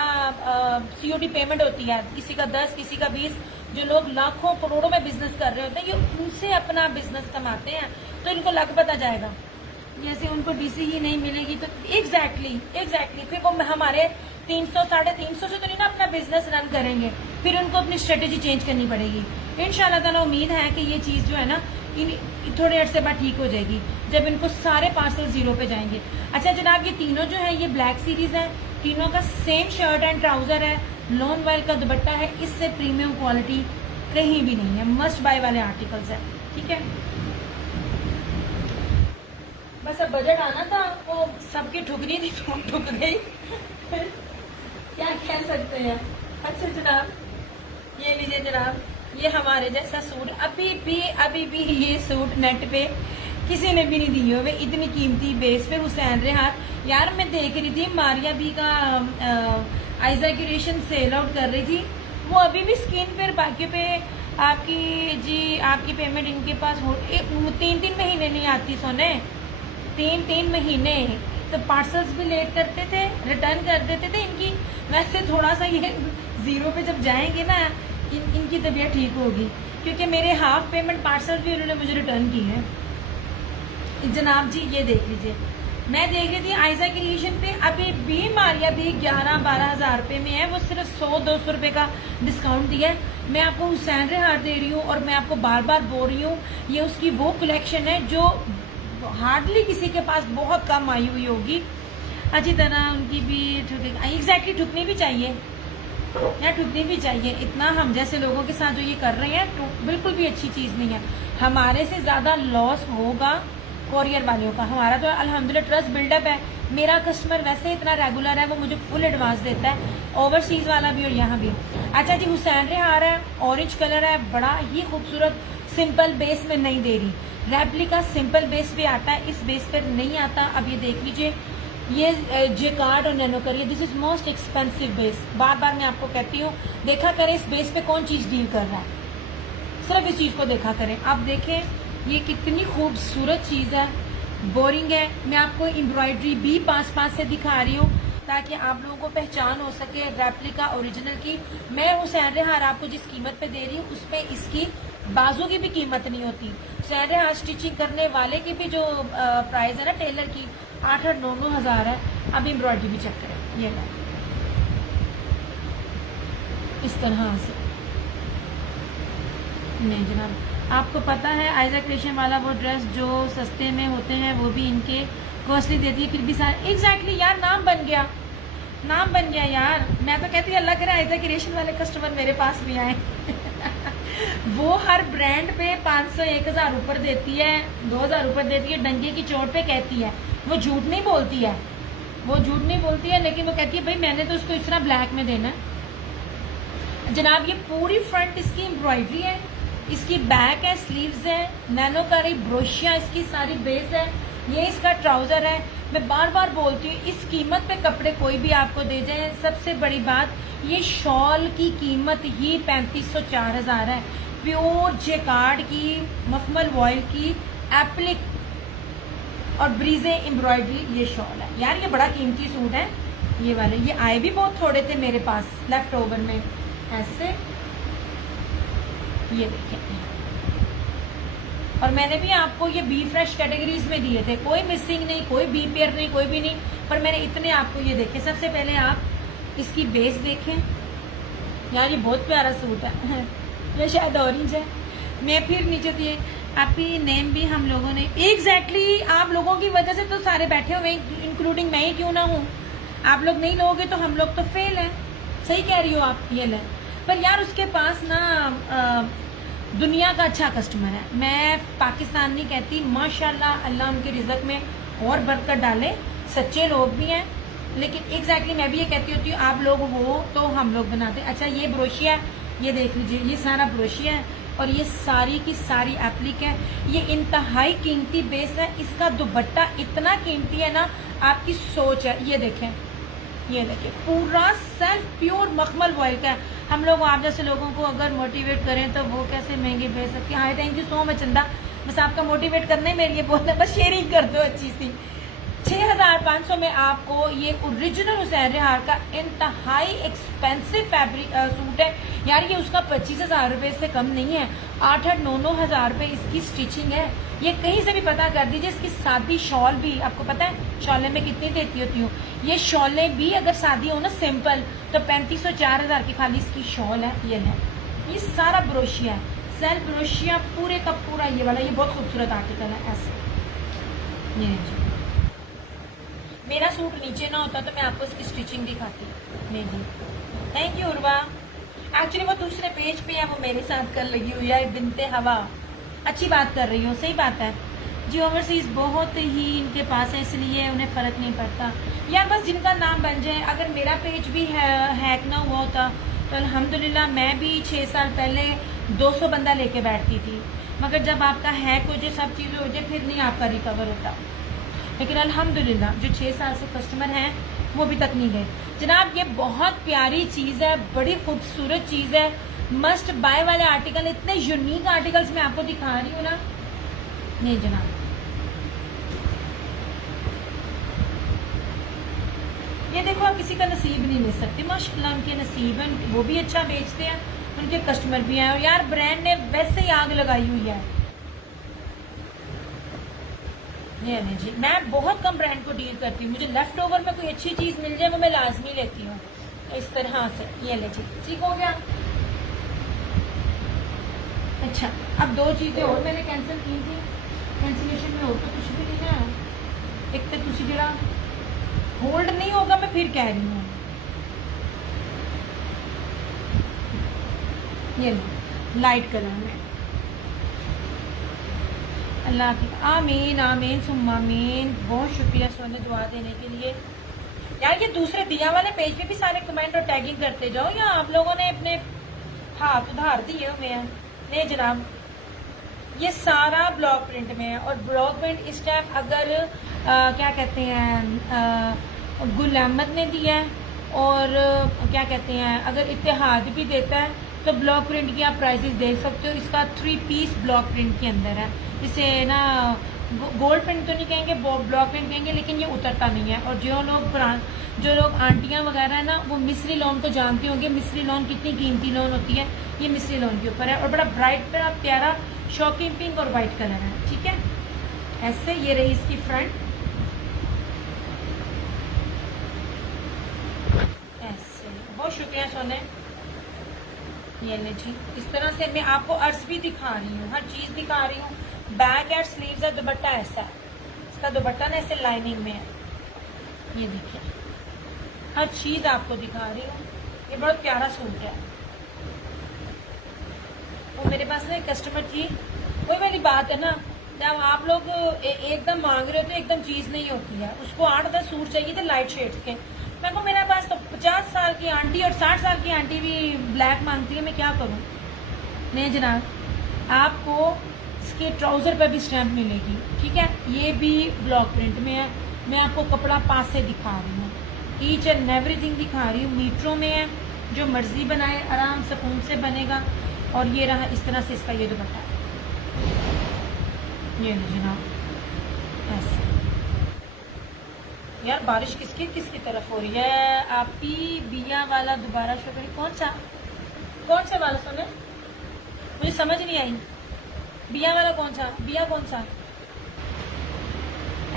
सीओडी पेमेंट होती है, किसी का 10 किसी का 20, जो लोग लाखों करोड़ों में बिजनेस कर रहे होते हैं, ये उनसे अपना बिजनेस कमाते हैं, तो इनको लग पता जाएगा। जैसे उनको डीसी ही नहीं मिलेगी तो एग्जैक्टली फिर वो हमारे 300 350 से तो नहीं ना अपना बिजनेस रन करेंगे, फिर उनको अपनी स्ट्रेटेजी चेंज करनी पड़ेगी। इंशाल्लाह ताला उम्मीद है कि ये चीज़ जो है ना थोड़े अर्से बाद ठीक हो जाएगी, जब इनको सारे पार्सल जीरो पे जाएंगे। अच्छा जनाब, ये तीनों जो है ये ब्लैक सीरीज है, तीनों का सेम शर्ट एंड ट्राउजर है, लॉन वाइल का दुपट्टा है, इससे प्रीमियम क्वालिटी कहीं भी नहीं है, मस्ट बाय वाले आर्टिकल्स है। ठीक है, बस अब बजट आना था, वो सबकी ठुकरी थी तो ठुक गई क्या कह सकते हैं। अच्छा जनाब, ये लीजिए जनाब, ये हमारे जैसा सूट अभी भी ये सूट नेट पे किसी ने भी नहीं दिए हुए, इतनी कीमती बेस पे। हुसैन रेहान यार, मैं देख रही थी मारिया बी का आइजा क्यूरेशन सेल आउट कर रही थी, वो अभी भी स्क्रीन पर बाकी पे आपकी पेमेंट इनके पास 3 महीने नहीं आती सोने, 3 महीने तो पार्सल्स भी लेट करते थे, रिटर्न कर देते थे इनकी। वैसे थोड़ा सा ये जीरो पे जब जाएंगे ना इनकी तबीयत ठीक होगी, क्योंकि मेरे हाफ पेमेंट पार्सल भी उन्होंने मुझे रिटर्न किए हैं। जनाब जी ये देख लीजिए, मैं देख रही थी आइजा क्रिएशन पे अभी भी मारिया भी 11-12 हज़ार रुपये में है, वो सिर्फ 100-200 रुपये का डिस्काउंट दिया है। मैं आपको हुसैन रेहार दे रही हूँ और मैं आपको बार बार बोल रही हूँ, ये उसकी वो कलेक्शन है जो हार्डली किसी के पास बहुत कम आई हुई होगी। अच्छी तरह उनकी भी एग्जैक्टली ठुकनी भी चाहिए या ठुकनी भी चाहिए। इतना हम जैसे लोगों के साथ जो ये कर रहे हैं तो बिल्कुल भी अच्छी चीज़ नहीं है। हमारे से ज़्यादा लॉस होगा कोरियर वालों का। हमारा तो अल्हम्दुलिल्लाह ट्रस्ट बिल्डअप है, मेरा कस्टमर वैसे इतना रेगुलर है, वो मुझे फुल एडवांस देता है, ओवरसीज़ वाला भी और यहाँ भी। अच्छा जी, हुसैन रेहार है, ऑरेंज कलर है, बड़ा ही खूबसूरत, सिंपल बेस में नहीं दे रही, रेप्लिका सिंपल बेस पे आता है, इस बेस पर नहीं आता। अब ये देख लीजिए, ये जेकार्ड और नैनोकर, ये this is most expensive base. बार बार मैं आपको कहती हूँ, देखा करें इस बेस पे कौन चीज़ डील कर रहा है, सिर्फ इस चीज़ को देखा करें। अब देखें ये कितनी खूबसूरत चीज़ है, बोरिंग है। मैं आपको एम्ब्रॉयडरी भी पास से दिखा रही हूँ ताकि आप लोगों को पहचान हो सके रेप्लिका ओरिजिनल की। मैं हुसैन रेहार आपको जिस कीमत पे दे रही हूँ उस पर इसकी बाजू की भी कीमत नहीं होती। हुसैन रेहार स्टिचिंग करने वाले की भी जो प्राइस है ना टेलर की 8-9 हज़ार है। अब एम्ब्रॉयडरी भी चेक करें, ये इस तरह से। नहीं जनाब, आपको पता है आइजा क्रिएशन वाला वो ड्रेस जो सस्ते में होते हैं वो भी इनके कॉस्टली देती है, फिर भी सारे एग्जैक्टली यार नाम बन गया यार। मैं तो कहती हूँ अल्लाह करे आइजा क्रिएशन वाले कस्टमर मेरे पास भी आए वो हर ब्रांड पे 500-1000 ऊपर देती है, 2000 ऊपर देती है, डंगे की चोट पे कहती है। वो झूठ नहीं बोलती है, लेकिन वो कहती है भाई मैंने तो उसको इस तरह ब्लैक में देना है। जनाब ये पूरी फ्रंट इसकी एम्ब्रॉयडरी है, इसकी बैक है, स्लीव्स है, नैनोकारी ब्रोशिया इसकी सारी बेस है, ये इसका ट्राउजर है। मैं बार बार बोलती हूँ इस कीमत पे कपड़े कोई भी आपको दे जाए। सबसे बड़ी बात, ये शॉल की कीमत ही 3500-4000 है। प्योर जेकार्ड की मखमल वॉयल की एप्लिक और ब्रीजे एम्ब्रॉयडरी ये शॉल है यार। ये बड़ा कीमती सूट है ये वाले। ये आए भी बहुत थोड़े थे मेरे पास लेफ्ट ओवर में ऐसे, ये देखें। और मैंने भी आपको ये बी फ्रेश कैटेगरीज में दिए थे, कोई मिसिंग नहीं, कोई बी पेयर नहीं, कोई भी नहीं, पर मैंने इतने आपको ये देखे। सबसे पहले आप इसकी बेस देखें, यार ये बहुत प्यारा सूट है ये शायद ऑरेंज है। मैं फिर नीचे दिए हैप्पी नेम भी हम लोगों ने एग्जैक्टली आप लोगों की वजह से तो सारे बैठे हुए इंक्लूडिंग मैं ही क्यों ना हूँ। आप लोग नहीं लोगे तो हम लोग तो फेल हैं। सही कह रही हो आप ये ले। पर यार उसके पास ना दुनिया का अच्छा कस्टमर है। मैं पाकिस्तान नहीं कहती, माशाल्लाह अल्लाह उनके रिजक में और बरकत डाले। सच्चे लोग भी हैं, लेकिन एग्जैक्टली मैं भी ये कहती होती हूँ आप लोग हो तो हम लोग बनाते। अच्छा ये ब्रोशिया है, ये देख लीजिए, ये सारा ब्रोशिया है और ये सारी की सारी एप्लिक है। ये इंतहाई कीमती बेस है। इसका दुपट्टा इतना कीमती है ना, आपकी सोच है। ये देखें, ये देखिए पूरा सेल्फ प्योर मखमल वॉयल का है। हम लोग आप जैसे लोगों को अगर मोटिवेट करें तो वो कैसे महंगे बेच सकती है। Hi thank you so much चंदा, बस आपका मोटिवेट करना ही मेरे लिए बहुत है। बस शेयरिंग कर दो अच्छी सी। 6500 में आपको ये ओरिजिनल हुसैन रेहार का इंतहाई एक्सपेंसिव फैब्रिक सूट है। यार ये उसका 25,000 रुपये से कम नहीं है। 8-9 हज़ार रुपये इसकी स्टिचिंग है। ये कहीं से भी पता कर दीजिए। इसकी सादी शॉल भी आपको पता है शॉलें में कितनी देती होती हूँ। ये शॉलें भी अगर सादी हो ना सिंपल तो 3500-4000 की खाली इसकी शॉल है। ये है, ये सारा ब्रोशिया है, सेल्फ ब्रोशिया पूरे का पूरा। ये वाला ये बहुत खूबसूरत आर्टिकल है। ऐसे ये जी मेरा सूट नीचे ना होता तो मैं आपको इसकी स्टिचिंग दिखाती। नहीं जी थैंक यू उर्वा। एक्चुअली वो दूसरे पेज पे है, वो मेरे साथ कर लगी हुई है बिनते हवा। अच्छी बात कर रही हूँ, सही बात है जी। ओवरसीज बहुत ही इनके पास है, इसलिए उन्हें फ़र्क नहीं पड़ता यार। बस जिनका नाम बन जाए। अगर मेरा पेज भी हैक ना हुआ होता तो अल्हम्दुलिल्लाह मैं भी 6 साल पहले 200 बंदा लेके बैठती थी। मगर जब आपका हैक हो जाए, सब चीज़ें हो जाए, फिर नहीं आपका रिकवर होता। लेकिन अल्हम्दुलिल्लाह जो 6 साल से कस्टमर हैं वो अभी तक नहीं गए। जनाब ये बहुत प्यारी चीज़ है, बड़ी खूबसूरत चीज़ है, मस्ट बाय वाले आर्टिकल। इतने यूनिक आर्टिकल्स मैं आपको दिखा रही हूँ ना। नहीं जनाब ये देखो, आप किसी का नसीब नहीं मिल सकते। माशाल्लाह उनके नसीब हैं, वो भी अच्छा बेचते हैं, उनके कस्टमर भी हैं। और यार ब्रांड ने वैसे ही आग लगाई हुई है। ये नहीं जी, मैं बहुत कम ब्रांड को डील करती हूँ। मुझे लेफ्ट ओवर में कोई अच्छी चीज़ मिल जाए वो मैं लाजमी लेती हूँ इस तरह से। ये ले जी, ठीक हो गया। अच्छा अब 2 चीज़ें और मैंने कैंसिल की थी। कैंसिलेशन में और तो कुछ भी नहीं है। एक तो तुझे जरा होल्ड नहीं होगा, मैं फिर कह रही हूँ। ये लाइट कलर में। अल्लाह की आमीन आमीन सुम्मा आमीन। बहुत शुक्रिया सोने दुआ देने के लिए। यार ये दूसरे दिया वाले पेज पे भी सारे कमेंट और टैगिंग करते जाओ, या आप लोगों ने अपने हाथ उधार दिए हुए हैं। नहीं जनाब ये सारा ब्लॉक प्रिंट में है। और ब्लॉक प्रिंट इस टाइम अगर क्या कहते हैं गुल अहमद ने दिया है और क्या कहते हैं अगर इत्तेहाद भी देता है तो ब्लॉक प्रिंट की आप प्राइसेस देख सकते हो। इसका 3 पीस ब्लॉक प्रिंट के अंदर है। इसे ना गोल्ड प्रिंट तो नहीं कहेंगे, ब्लॉक प्रिंट कहेंगे, लेकिन ये उतरता नहीं है। और जो लोग आंटियां वगैरह है ना वो मिस्री लॉन तो जानते होंगे। मिस्री लॉन कितनी कीमती लॉन होती है। ये मिस्री लॉन के ऊपर है और बड़ा ब्राइट बड़ा प्यारा शॉकिंग पिंक और वाइट कलर है। ठीक है ऐसे। ये रही इसकी फ्रंट ऐसे। बहुत शुक्रिया सोने। ये ले जी, इस तरह से मैं आपको अर्ज भी दिखा रही हूँ, हर चीज़ दिखा रही हूँ। बैक एंड स्लीव्स है, दुपट्टा ऐसा है। इसका दुपट्टा ना ऐसे लाइनिंग में है। ये देखिए हर चीज़ आपको दिखा रही हूँ। ये बहुत प्यारा सूट है। वो मेरे पास ना एक कस्टमर थी, वही वाली बात है ना, जब आप लोग एकदम मांग रहे हो तो एकदम चीज़ नहीं होती है। उसको 8-10 सूट चाहिए थे लाइट शेड्स के। मैं को मेरे पास तो 50 साल की आंटी और 60 साल की आंटी भी ब्लैक मांगती है, मैं क्या करूं। नहीं जनाब आपको इसके ट्राउज़र पर भी स्टैम्प मिलेगी। ठीक है ये भी ब्लॉक प्रिंट में है। मैं आपको कपड़ा पास से दिखा रही हूँ, ईच एंड एवरीथिंग दिखा रही हूँ। मीटरों में है, जो मर्जी बनाए आराम सुकून से बनेगा। और ये रहा इस तरह से इसका ये दुपट्टा। ये जनाब ऐसे। यार बारिश किसकी तरफ हो रही है। आपी बिया वाला दोबारा शो करी। कौन सा वाला सुने, मुझे समझ नहीं आई। बिया वाला कौन सा, बिया कौन सा।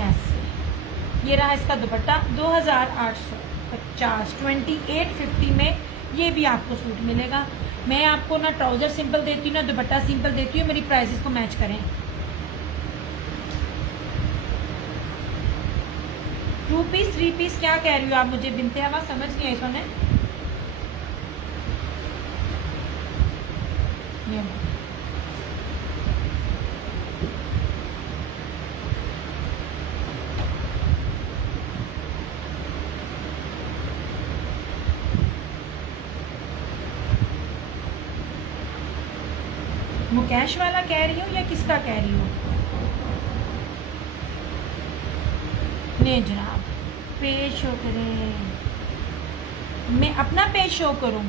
ऐसे। ये रहा इसका दुपट्टा 2850 2850 में ये भी आपको सूट मिलेगा। मैं आपको ना ट्राउजर सिंपल देती हूँ ना दुपट्टा सिंपल देती हूँ, मेरी प्राइसेस को मैच करें। 2 पीस 3 पीस क्या कह रही हो आप, मुझे बिनते हवा समझ नहीं आई सोने। वो कैश वाला कह रही हो या किसका कह रही हो? नहीं जनाब, पेज शो करें, मैं अपना पेज शो करूं।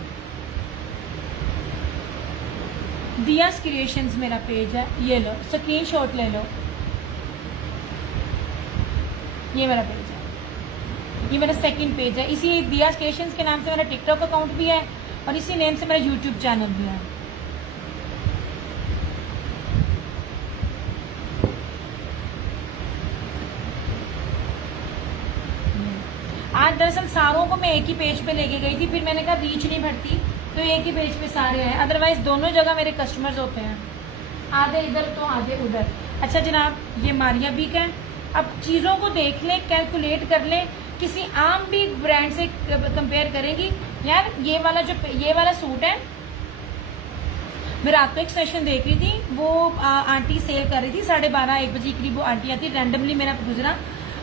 दियास क्रिएशंस मेरा पेज है, ये लो स्क्रीनशॉट ले लो, ये मेरा पेज है, ये मेरा सेकंड पेज है। इसी दियास क्रिएशंस के नाम से मेरा टिकटॉक अकाउंट भी है और इसी नेम से मेरा यूट्यूब चैनल भी है। आज दरअसल सारों को मैं एक ही पेज पे लेके गई थी, फिर मैंने कहा रीच नहीं बढ़ती तो एक ही पेज पे सारे हैं, अदरवाइज दोनों जगह मेरे कस्टमर्स होते हैं, आधे इधर तो आधे उधर। अच्छा जनाब, ये मारिया बी का है। अब चीज़ों को देख लें, कैलकुलेट कर लें, किसी आम भी ब्रांड से कंपेयर करेंगी। यार ये वाला सूट है, मैं रात को एक सेशन देख रही थी, वो आंटी सेल कर रही थी 12:30-1 बजे करीब। वो आंटी आती, रैंडमली मेरा गुजरा,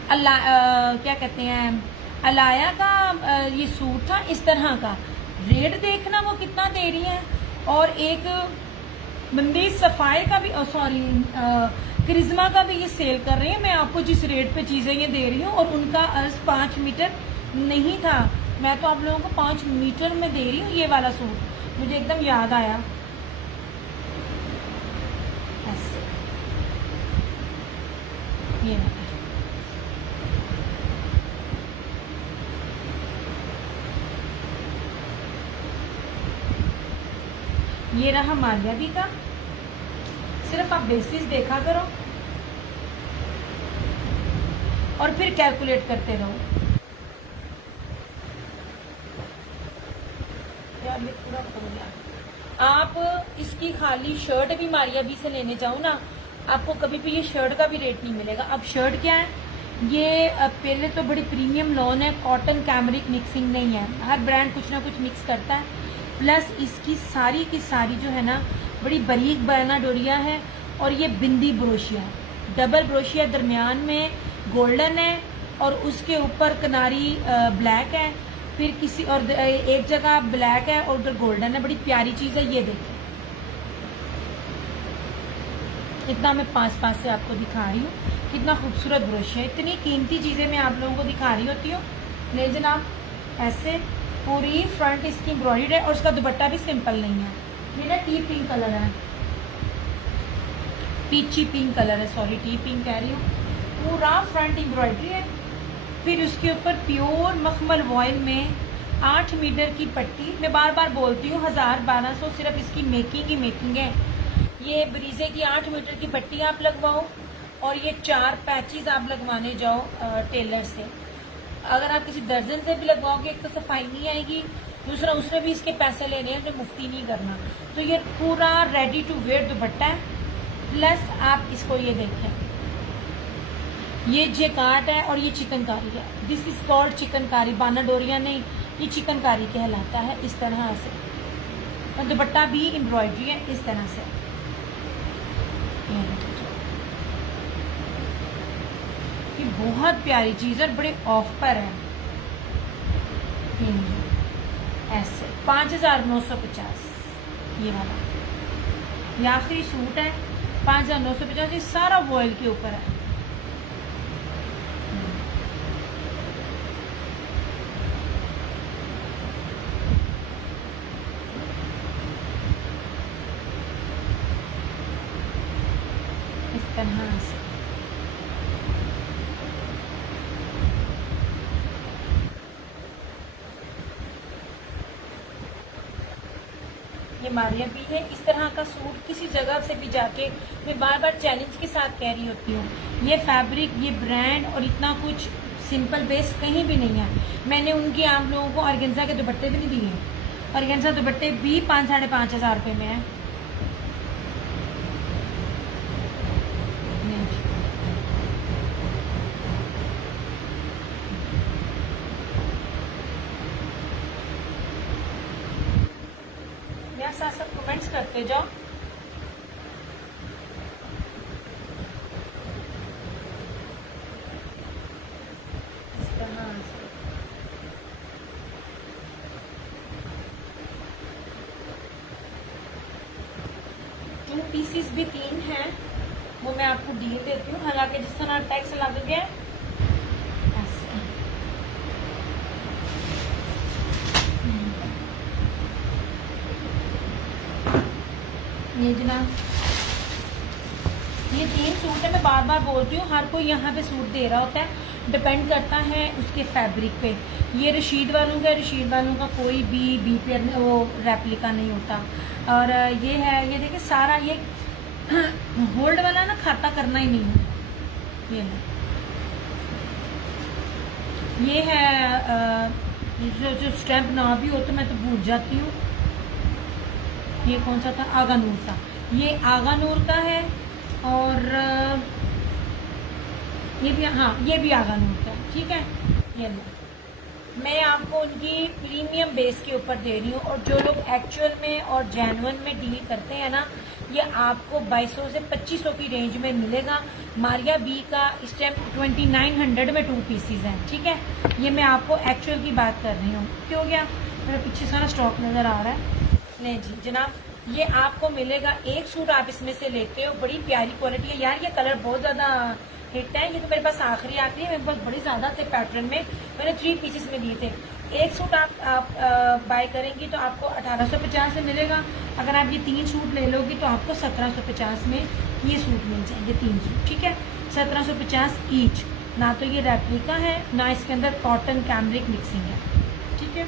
क्या कहते हैं, अलाया का ये सूट था इस तरह का। रेट देखना वो कितना दे रही है, और एक बंदी सफायर का भी, सॉरी करिश्मा का भी ये सेल कर रही है। मैं आपको जिस रेट पे चीज़ें ये दे रही हूँ, और उनका अर्ज 5 मीटर नहीं था, मैं तो आप लोगों को 5 मीटर में दे रही हूँ। ये वाला सूट मुझे एकदम याद आया ऐसे, ये ये रहा मारिया बी का। सिर्फ आप बेसिस देखा करो और फिर कैलकुलेट करते रहो। यार ये पूरा खत्म गया। आप इसकी खाली शर्ट भी मारिया बी से लेने जाओ ना, आपको कभी भी ये शर्ट का भी रेट नहीं मिलेगा। अब शर्ट क्या है, ये पहले तो बड़ी प्रीमियम लॉन है, कॉटन कैमरिक मिक्सिंग नहीं है, हर ब्रांड कुछ ना कुछ मिक्स करता है। प्लस इसकी सारी की सारी जो है ना बड़ी बारीक बना डोरिया है, और ये बिंदी ब्रोशिया है, डबल ब्रोशिया, दरमियान में गोल्डन है और उसके ऊपर किनारी ब्लैक है, फिर किसी और एक जगह ब्लैक है और उधर गोल्डन है। बड़ी प्यारी चीज़ है, ये देखें, इतना मैं पास से आपको दिखा रही हूँ, कितना खूबसूरत ब्रोशिया। इतनी कीमती चीज़ें मैं आप लोगों को दिखा रही होती हूँ। ले जनाब, ऐसे पूरी फ्रंट इसकी एम्ब्रॉयडर्ड है, और उसका दुपट्टा भी सिंपल नहीं है, ये ना टी पिंक कलर है, पीची पिंक कलर है, सॉरी टी पिंक कह रही हूँ। पूरा फ्रंट एम्ब्रॉयडरी है, फिर उसके ऊपर प्योर मखमल वॉयल में 8 मीटर की पट्टी। मैं बार बार बोलती हूँ 1000-1200 सिर्फ इसकी मेकिंग ही मेकिंग है। ये ब्रीजे की 8 मीटर की पट्टी आप लगवाओ, और ये 4 पैचेस आप लगवाने जाओ टेलर से। अगर आप किसी दर्जन से भी लगवाओगे, एक तो सफाई नहीं आएगी, दूसरा उसने भी इसके पैसे लेने हैं, जो मुफ्ती नहीं करना। तो ये पूरा रेडी टू वेयर दुपट्टा है, प्लस आप इसको ये देखें, ये जेकार्ट है और ये चिकनकारी है। दिस इज कॉल्ड चिकनकारी, बाना डोरिया नहीं, ये चिकनकारी कहलाता है। इस तरह से, और दुपट्टा भी एम्ब्रॉयडरी है इस तरह से। ये बहुत प्यारी चीज है, बड़े ऑफ पर है। ऐसे 5950 ये वाला, ये आखिरी सूट है, 5950। ये सारा वॉयल के ऊपर है। इस तरह से ये मारिया भी है। इस तरह का सूट किसी जगह से भी जाके, मैं बार बार चैलेंज के साथ कह रही होती हूँ, ये फैब्रिक, ये ब्रांड और इतना कुछ सिंपल बेस कहीं भी नहीं है। मैंने उनकी आप लोगों को ऑर्गेन्जा के दुपट्टे भी नहीं दिए, ऑर्गेन्जा दुपट्टे भी 5-5,500 रुपये में है। साथ साथ कमेंट्स करते जाओ। इस तरह से टू पीसीस भी 3 हैं, वो मैं आपको डील देती हूँ। हालांकि जिस तरह टैक्स लग गया ये जनाब, ये 3 सूट है। मैं बार बार बोलती हूँ, हर कोई यहाँ पे सूट दे रहा होता है, डिपेंड करता है उसके फैब्रिक पे। ये रशीद वालों का, रशीद वालों का कोई भी पेयर वो रेप्लिका नहीं होता। और ये है, ये देखिए सारा ये होल्ड वाला ना खाता करना ही नहीं है। ये है जो स्टैम्प ना भी हो तो मैं तो भूल जाती हूँ। ये कौन सा था? आगा नूर का। ये आगा नूर का है। और ये भी, हाँ ये भी आगा नूर का, ठीक है। ये लो, मैं आपको उनकी प्रीमियम बेस के ऊपर दे रही हूँ। और जो लोग एक्चुअल में और जेन्युइन में डील करते हैं ना, ये आपको 2200 से 2500 की रेंज में मिलेगा। मारिया बी का इस टाइम 2900 में 2 पीसीज हैं, ठीक है। ये मैं आपको एक्चुअल की बात कर रही हूँ। क्या हो गया? मेरा पीछे सारा स्टॉक नजर आ रहा है। नहीं जी जनाब, ये आपको मिलेगा। एक सूट आप इसमें से लेते हो, बड़ी प्यारी क्वालिटी है यार। ये कलर बहुत ज्यादा हिट है। ये तो मेरे पास आखिरी है, मेरे पास बड़ी ज्यादा थे पैटर्न में, मैंने 3 पीसेस में दिए थे। एक सूट आप बाय करेंगी तो आपको 1850 में मिलेगा। अगर आप ये 3 सूट ले लोगी तो आपको 1750 में ये सूट मिल जाएंगे, 3 सूट, ठीक है। 1750 ईच। ना तो ये रेप्लिका है, ना इसके अंदर कॉटन कैमरिक मिक्सिंग है, ठीक है।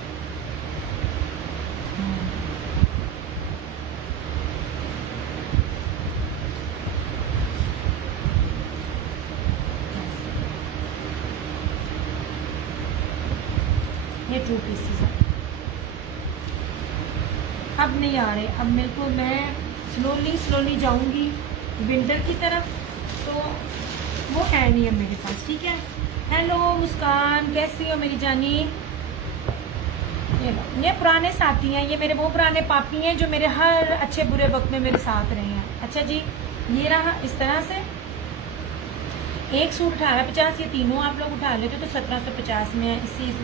ये 2 पीसेस है। अब नहीं आ रहे, अब मेरे को, मैं स्लोली जाऊंगी विंटर की तरफ, तो वो है नहीं है मेरे पास, ठीक है। हेलो मुस्कान, कैसी हो मेरी जानी? ये पुराने साथी हैं, ये मेरे वो पुराने पापी हैं जो मेरे हर अच्छे बुरे वक्त में मेरे साथ रहे हैं। अच्छा जी, ये रहा इस तरह से। एक सूट 1850, ये तीनों आप लोग उठा लेते तो 1750 में है। इसी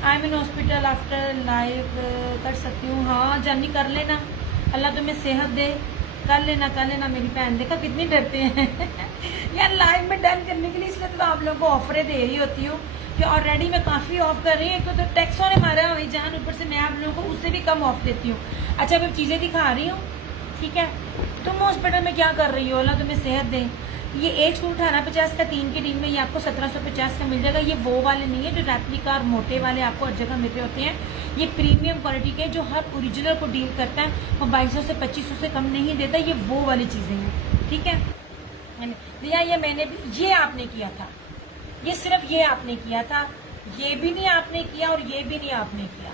I mean hospital after live कर सकती हूँ। हाँ जानी कर लेना, अल्लाह तुम्हें सेहत दे, कर लेना मेरी बहन। देखा कितनी डरते हैं यार लाइव में डन करने के लिए, इसलिए तो आप लोगों को ऑफरें दे रही होती हूँ कि ऑलरेडी मैं काफ़ी ऑफ कर रही हूँ। तो टैक्सों ने मारा हुई जान, ऊपर से मैं आप लोगों को उससे भी कम ऑफ देती हूँ। अच्छा मैं चीज़ें दिखा रही हूँ, ठीक है। तुम हॉस्पिटल में क्या कर रही हो, अल्लाह तुम्हें सेहत दे। ये एक सूट 1850 का 3 की डील में ये आपको 1750 का मिल जाएगा। ये वो वाले नहीं है जो रेप्लिका और मोटे वाले आपको हर जगह मिलते होते हैं। ये प्रीमियम क्वालिटी के जो हर ओरिजिनल को डील करता है, वो 2200 से 2500 से कम नहीं देता। ये वो वाली चीज़ें हैं, ठीक है भैया। ये मैंने भी, ये आपने किया था, ये सिर्फ ये आपने किया था, ये भी नहीं आपने किया और ये भी नहीं आपने किया,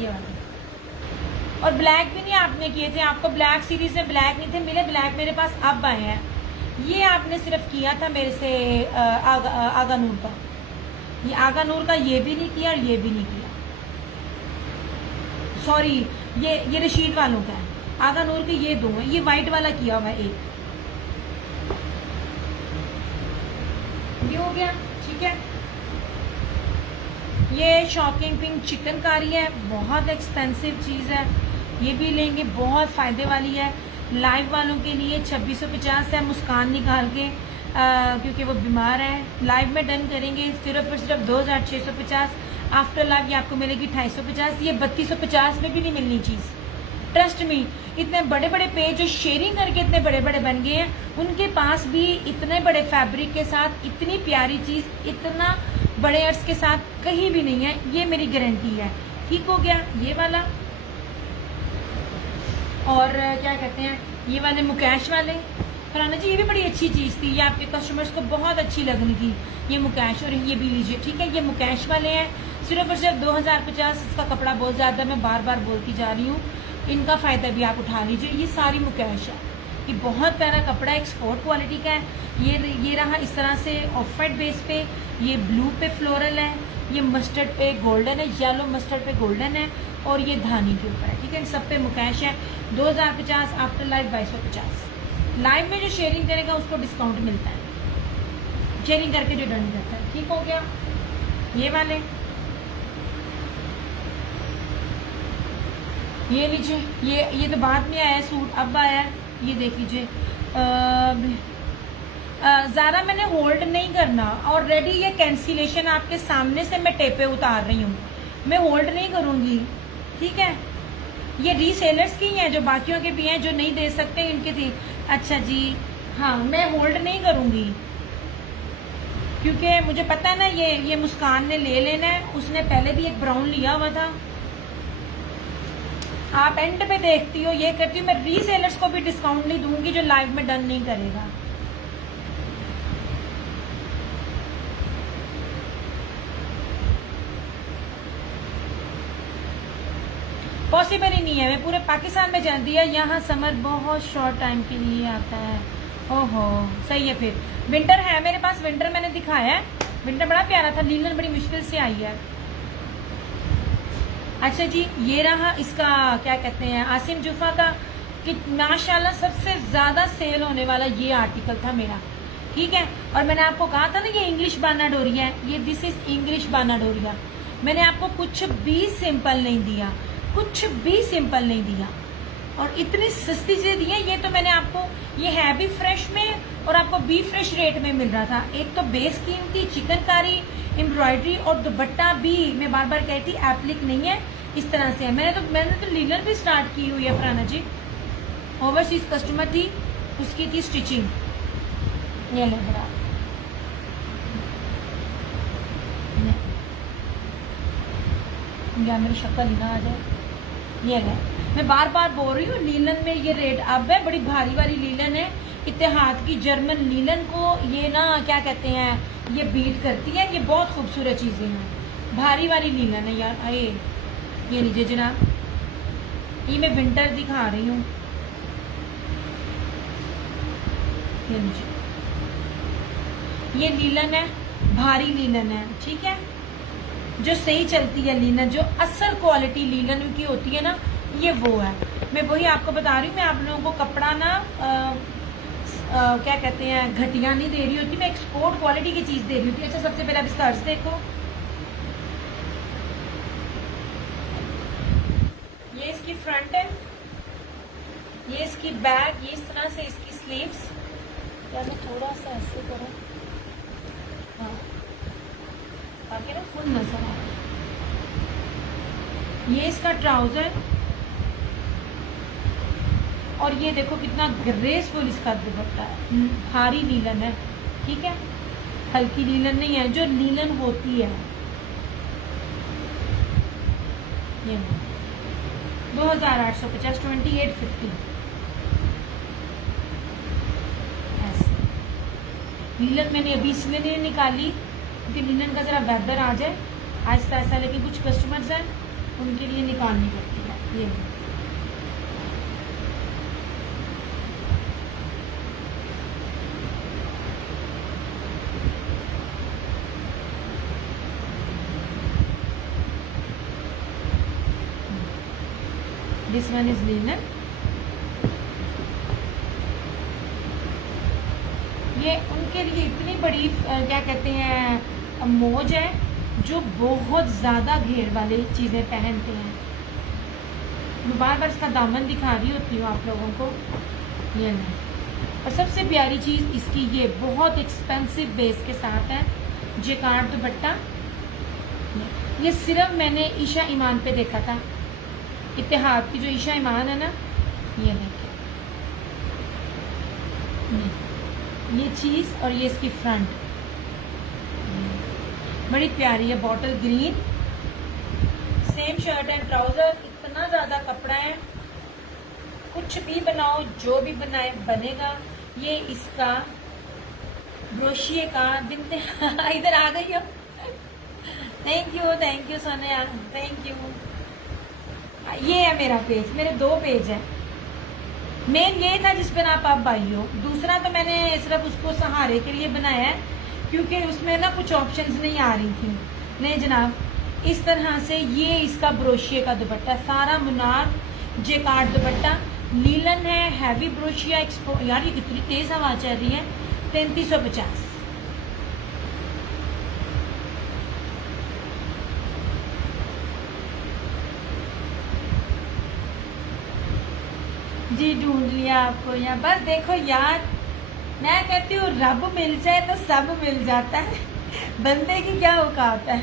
ये वाले। और ब्लैक भी नहीं आपने किए थे, आपको ब्लैक सीरीज में ब्लैक नहीं थे मिले, ब्लैक मेरे पास अब आए हैं। ये आपने सिर्फ किया था मेरे से आगा नूर का, ये आगा नूर का ये भी नहीं किया और ये भी नहीं किया। सॉरी, ये रशीद वालों का है। आगा नूर के ये 2 हैं, ये व्हाइट वाला किया हुआ है एक, ये हो गया, ठीक है। ये शॉकिंग पिंक चिकनकारी है, बहुत एक्सपेंसिव चीज़ है, ये भी लेंगे, बहुत फ़ायदे वाली है। लाइव वालों के लिए 2650 है, मुस्कान निकाल के क्योंकि वो बीमार है। लाइव में डन करेंगे सिर्फ 2650। आफ्टर लाइव ये आपको मिलेगी 2850। ये 3250 में भी नहीं मिलनी चीज़, ट्रस्ट मी। इतने बड़े बड़े पेज जो शेयरिंग करके इतने बड़े बड़े बन गए हैं, उनके पास भी इतने बड़े फैब्रिक के साथ इतनी प्यारी चीज़ इतना बड़े अर्ज के साथ कहीं भी नहीं है, ये मेरी गारंटी है। ठीक हो गया ये वाला। और क्या कहते हैं, ये वाले मुकेश वाले फराना जी, ये भी बड़ी अच्छी चीज़ थी, ये आपके कस्टमर्स को बहुत अच्छी लगनी थी, ये मुकेश। और ये भी लीजिए, ठीक है। ये मुकेश वाले हैं, सिर्फ और सिर्फ 2050। इसका कपड़ा बहुत ज़्यादा, मैं बार बार बोलती जा रही हूँ, इनका फ़ायदा भी आप उठा लीजिए। ये सारी मुकैश है, ये बहुत प्यारा कपड़ा है, एक्सपोर्ट क्वालिटी का है। ये रहा इस तरह से ऑफ वाइट बेस पे, ये ब्लू पे फ्लोरल है, ये मस्टर्ड पे गोल्डन है, येलो मस्टर्ड पे गोल्डन है, और ये धानी के ऊपर है। ठीक है, इन सब पे मुकैश है। 2050, आफ्टर लाइफ 2250। लाइव में जो शेयरिंग करेगा उसको डिस्काउंट मिलता है, शेयरिंग करके जो डन करता है। ठीक हो गया। ये वाले ये लीजिए, ये तो बाद में आया सूट, अब आया है। ये देख लीजिए, ज़्यादा मैंने होल्ड नहीं करना, और रेडी ये कैंसिलेशन आपके सामने से मैं टेपे उतार रही हूँ, मैं होल्ड नहीं करूँगी। ठीक है, ये रीसेलर्स की हैं, जो बाकियों के भी हैं, जो नहीं दे सकते इनके थी। अच्छा जी, हाँ, मैं होल्ड नहीं करूँगी, क्योंकि मुझे पता है ना ये मुस्कान ने ले लेना है। उसने पहले भी एक ब्राउन लिया हुआ था। आप एंड पे देखती हो, ये करती हूँ मैं, रीसेलर्स को भी डिस्काउंट नहीं दूंगी जो लाइव में डन नहीं करेगा। पॉसिबल ही नहीं है, मैं पूरे पाकिस्तान में जानती है, यहाँ समर बहुत शॉर्ट टाइम के लिए आता है। ओहो, सही है। फिर विंटर है मेरे पास, विंटर मैंने दिखाया है, विंटर बड़ा प्यारा था, लीलन बड़ी मुश्किल से आई है। अच्छा जी, ये रहा इसका क्या कहते हैं, आसिम जूफा का, कि माशाल्लाह सबसे ज्यादा सेल होने वाला ये आर्टिकल था मेरा। ठीक है, और मैंने आपको कहा था ना ये इंग्लिश बाना डोरिया है, ये दिस इज इंग्लिश बाना डोरिया। मैंने आपको कुछ भी सिंपल नहीं दिया, कुछ भी सिंपल नहीं दिया, और इतनी सस्ती चीजें दी है। ये तो मैंने आपको, ये है भी फ्रेश में, और आपको भी फ्रेश रेट में मिल रहा था। एक तो बेस कीमती चिकनकारी एम्ब्रॉयडरी, और दुपट्टा भी मैं बार बार कहती एप्लिक नहीं है, इस तरह से है। मैंने तो लीलन भी स्टार्ट की हुई है फराना जी, ओवरसीज कस्टमर थी, उसकी थी स्टिचिंग। ये लो बड़ा, या मेरी शक्ल ही ना आ जाए। ये है, मैं बार बार बोल रही हूँ, लीलन में ये रेट अब है, बड़ी भारी वाली लीलन है, इत्तेहाद की जर्मन लीलन को ये ना क्या कहते हैं, ये बीट करती है। ये बहुत खूबसूरत चीजें हैं, भारी वाली लीलन है यार। आए ये लीजिए जनाब, ये मैं विंटर दिखा रही हूँ। ये लीजिए, ये लीलन है, भारी लीलन है। ठीक है, जो सही चलती है लीलन, जो असल क्वालिटी लीलन की होती है ना, ये वो है। मैं वही आपको बता रही हूँ, मैं आप लोगों को कपड़ा ना क्या कहते हैं, घटिया नहीं दे रही होती, मैं एक्सपोर्ट क्वालिटी की चीज दे रही होती। अच्छा, सबसे पहले आप इसका अर्ज देखो, ये इसकी फ्रंट है, ये इसकी बैक, ये इस तरह से इसकी स्लीव्स। या मैं थोड़ा सा ऐसे करूँ, हाँ, ताकि ना फुल नजर आए। ये इसका ट्राउजर, और ये देखो कितना ग्रेसफुल इसका दुपट्टा है, भारी लीलन है। ठीक है, हल्की लीलन नहीं है, जो लीलन होती है। ये 2850, 2850 ऐसे। लीलन मैंने अभी इसलिए नहीं निकाली क्योंकि लीलन का जरा वेदर आ जाए आहिस्ता आहिस्ता, लेकिन कुछ कस्टमर्स हैं उनके लिए निकालनी पड़ती है। ये दिस वन इज लीलन। ये उनके लिए इतनी बड़ी क्या कहते हैं मौज है, जो बहुत ज्यादा घेर वाली चीजें पहनते हैं। मैं बार बार इसका दामन दिखा रही होती हूँ आप लोगों को। ये नहीं, और सबसे प्यारी चीज इसकी, ये बहुत एक्सपेंसिव बेस के साथ है, जेकार्ड दुपट्टा। ये सिर्फ मैंने ईशा ईमान पे देखा था, इत्तेहाद की जो ईशा ईमान है ना, ये देखिए, ये चीज, और ये इसकी फ्रंट बड़ी प्यारी है, bottle green, same shirt and trouser. इतना ज्यादा कपड़ा है, कुछ भी बनाओ, जो भी बनाए बनेगा। ये इसका ब्रोशिए का बिनते इधर आ गई हो, thank you Sonia, thank you. ये है मेरा पेज, मेरे 2 पेज है। मेन ये था जिस पर आप आई हो। दूसरा तो मैंने सिर्फ उसको सहारे के लिए बनाया है क्योंकि उसमें ना कुछ ऑप्शंस नहीं आ रही थी। नहीं जनाब, इस तरह से ये इसका ब्रोशिया का दुपट्टा, सारा मुनार जेकार्ड दुपट्टा, लीलन है, हैवी ब्रोशिया यार ये कितनी तेज हवा चल रही है। 3350। जी ढूंढ लिया आपको यहाँ। बस देखो यार, मैं कहती हूँ रब मिल जाए तो सब मिल जाता है, बंदे की क्या औकात है।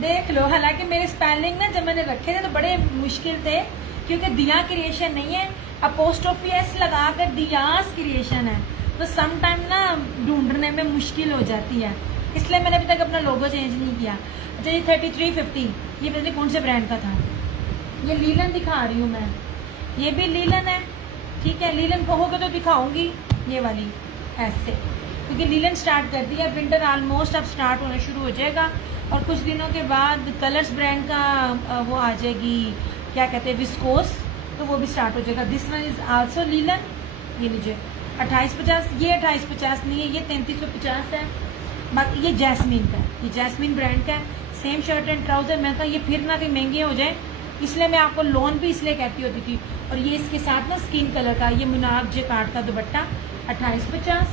देख लो, हालांकि मेरे स्पेलिंग ना जब मैंने रखे थे तो बड़े मुश्किल थे क्योंकि दिया क्रिएशन नहीं है, अपोस्ट्रोफी एस लगा कर दियास क्रिएशन है, तो सम टाइम ना ढूंढने में मुश्किल हो जाती है, इसलिए मैंने अभी तक अपना लोगो चेंज नहीं किया। अच्छा ये 3350, ये पता नहीं कौन से ब्रांड का था। ये लीलन दिखा रही हूँ मैं, ये भी लीलन है, ठीक है। लीलन कहोगे तो दिखाऊंगी ये वाली ऐसे, क्योंकि लीलन स्टार्ट कर दिया। विंटर ऑलमोस्ट अब स्टार्ट होना शुरू हो जाएगा और कुछ दिनों के बाद कलर्स ब्रांड का वो आ जाएगी, क्या कहते हैं, विस्कोस, तो वो भी स्टार्ट हो जाएगा। This one is also linen. ये लीजिए 2850, ये 2850 नहीं है, ये 3350 है। बाकी ये जैस्मीन का है, ये जैस्मीन ब्रांड का है। Same shirt and trouser. मैं कहा ये फिर ना कहीं महंगे हो जाए, इसलिए मैं आपको लोन भी इसलिए कहती होती थी। और ये इसके साथ ना स्किन कलर का, ये मुनार जेकार्ड का दुपट्टा 2850।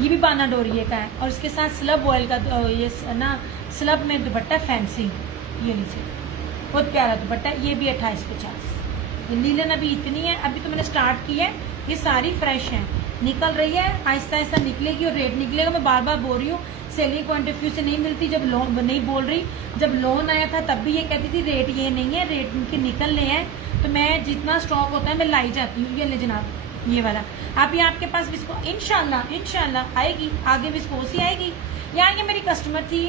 ये भी बाना डोरिये का है और इसके साथ स्लब ऑयल का ये ना स्लब में दुपट्टा फैंसी। ये लीजिए बहुत प्यारा दुपट्टा, ये भी 2850। ये लीलन अभी इतनी है, अभी तो मैंने स्टार्ट की है, ये सारी फ्रेश है, निकल रही है, आहिस्ता आहिस्ता निकलेगी और रेट निकलेगा। मैं बार बार बोल रही हूँ, सेलिंग पॉइंट ऑफ व्यू से नहीं मिलती। जब लोन नहीं बोल रही, जब लोन आया था तब भी ये कहती थी रेट ये नहीं है, रेट इनके निकलने हैं, तो मैं जितना स्टॉक होता है मैं लाई जाती हूँ। ये ले जनाब, ये वाला आप, ये आपके पास विस्को इंशाल्लाह आएगी, आगे विस्कोस ही आएगी। यहाँ ये मेरी कस्टमर थी,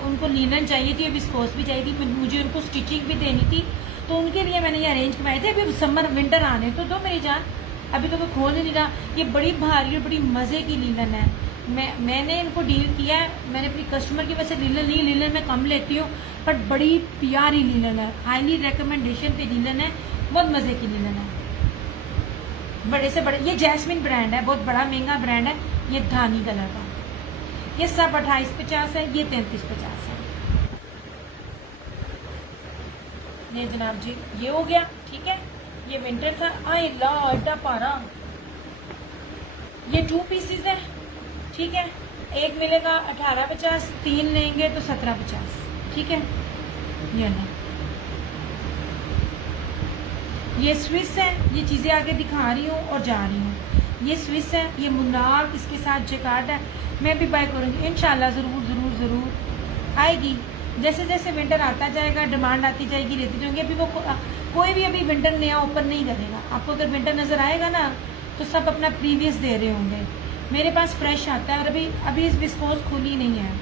उनको लीलन चाहिए थी, विस्कोस भी चाहिए थी, मुझे उनको स्टिचिंग भी देनी थी, तो उनके लिए मैंने ये अरेंज करवाए थे। अभी समर विंटर आने तो दो मेरी जान, अभी तो मैं खोल नहीं रहा। ये बड़ी भारी और बड़ी मज़े की लीलन है। मैंने इनको डील किया है, मैंने अपनी कस्टमर की वजह से लीलन ली, लीलन मैं कम लेती हूँ, बट बड़ी प्यारी लीलन है, हाईली रिकमेंडेशन पे लीलन है, बहुत मज़े की लीलन है, बड़े से बड़े। ये जैस्मिन ब्रांड है, बहुत बड़ा महंगा ब्रांड है, ये धानी कलर का। ये सब 2850 है, ये 3350 है। ये जनाब जी ये हो गया, ठीक है। ये विंटर का आई ला एडा पारा, ये 2 पीसेज है, ठीक है। एक मिलेगा 1850, 3 लेंगे तो 1750, ठीक है। ये नहीं, ये स्विस है, ये चीज़ें आगे दिखा रही हूँ और जा रही हूँ। ये स्विस है, ये मुनार, इसके साथ जैकार्ड है। मैं भी बाय करूँगी इंशाल्लाह, ज़रूर आएगी। जैसे जैसे विंटर आता जाएगा, डिमांड आती जाएगी, लेती जाएंगे। अभी वो कोई भी अभी विंटर नया ओपन नहीं करेगा। आपको अगर विंटर नज़र आएगा ना तो सब अपना प्रीवियस दे रहे होंगे। मेरे पास फ्रेश आता है और अभी इस विस्कोस खुली नहीं है।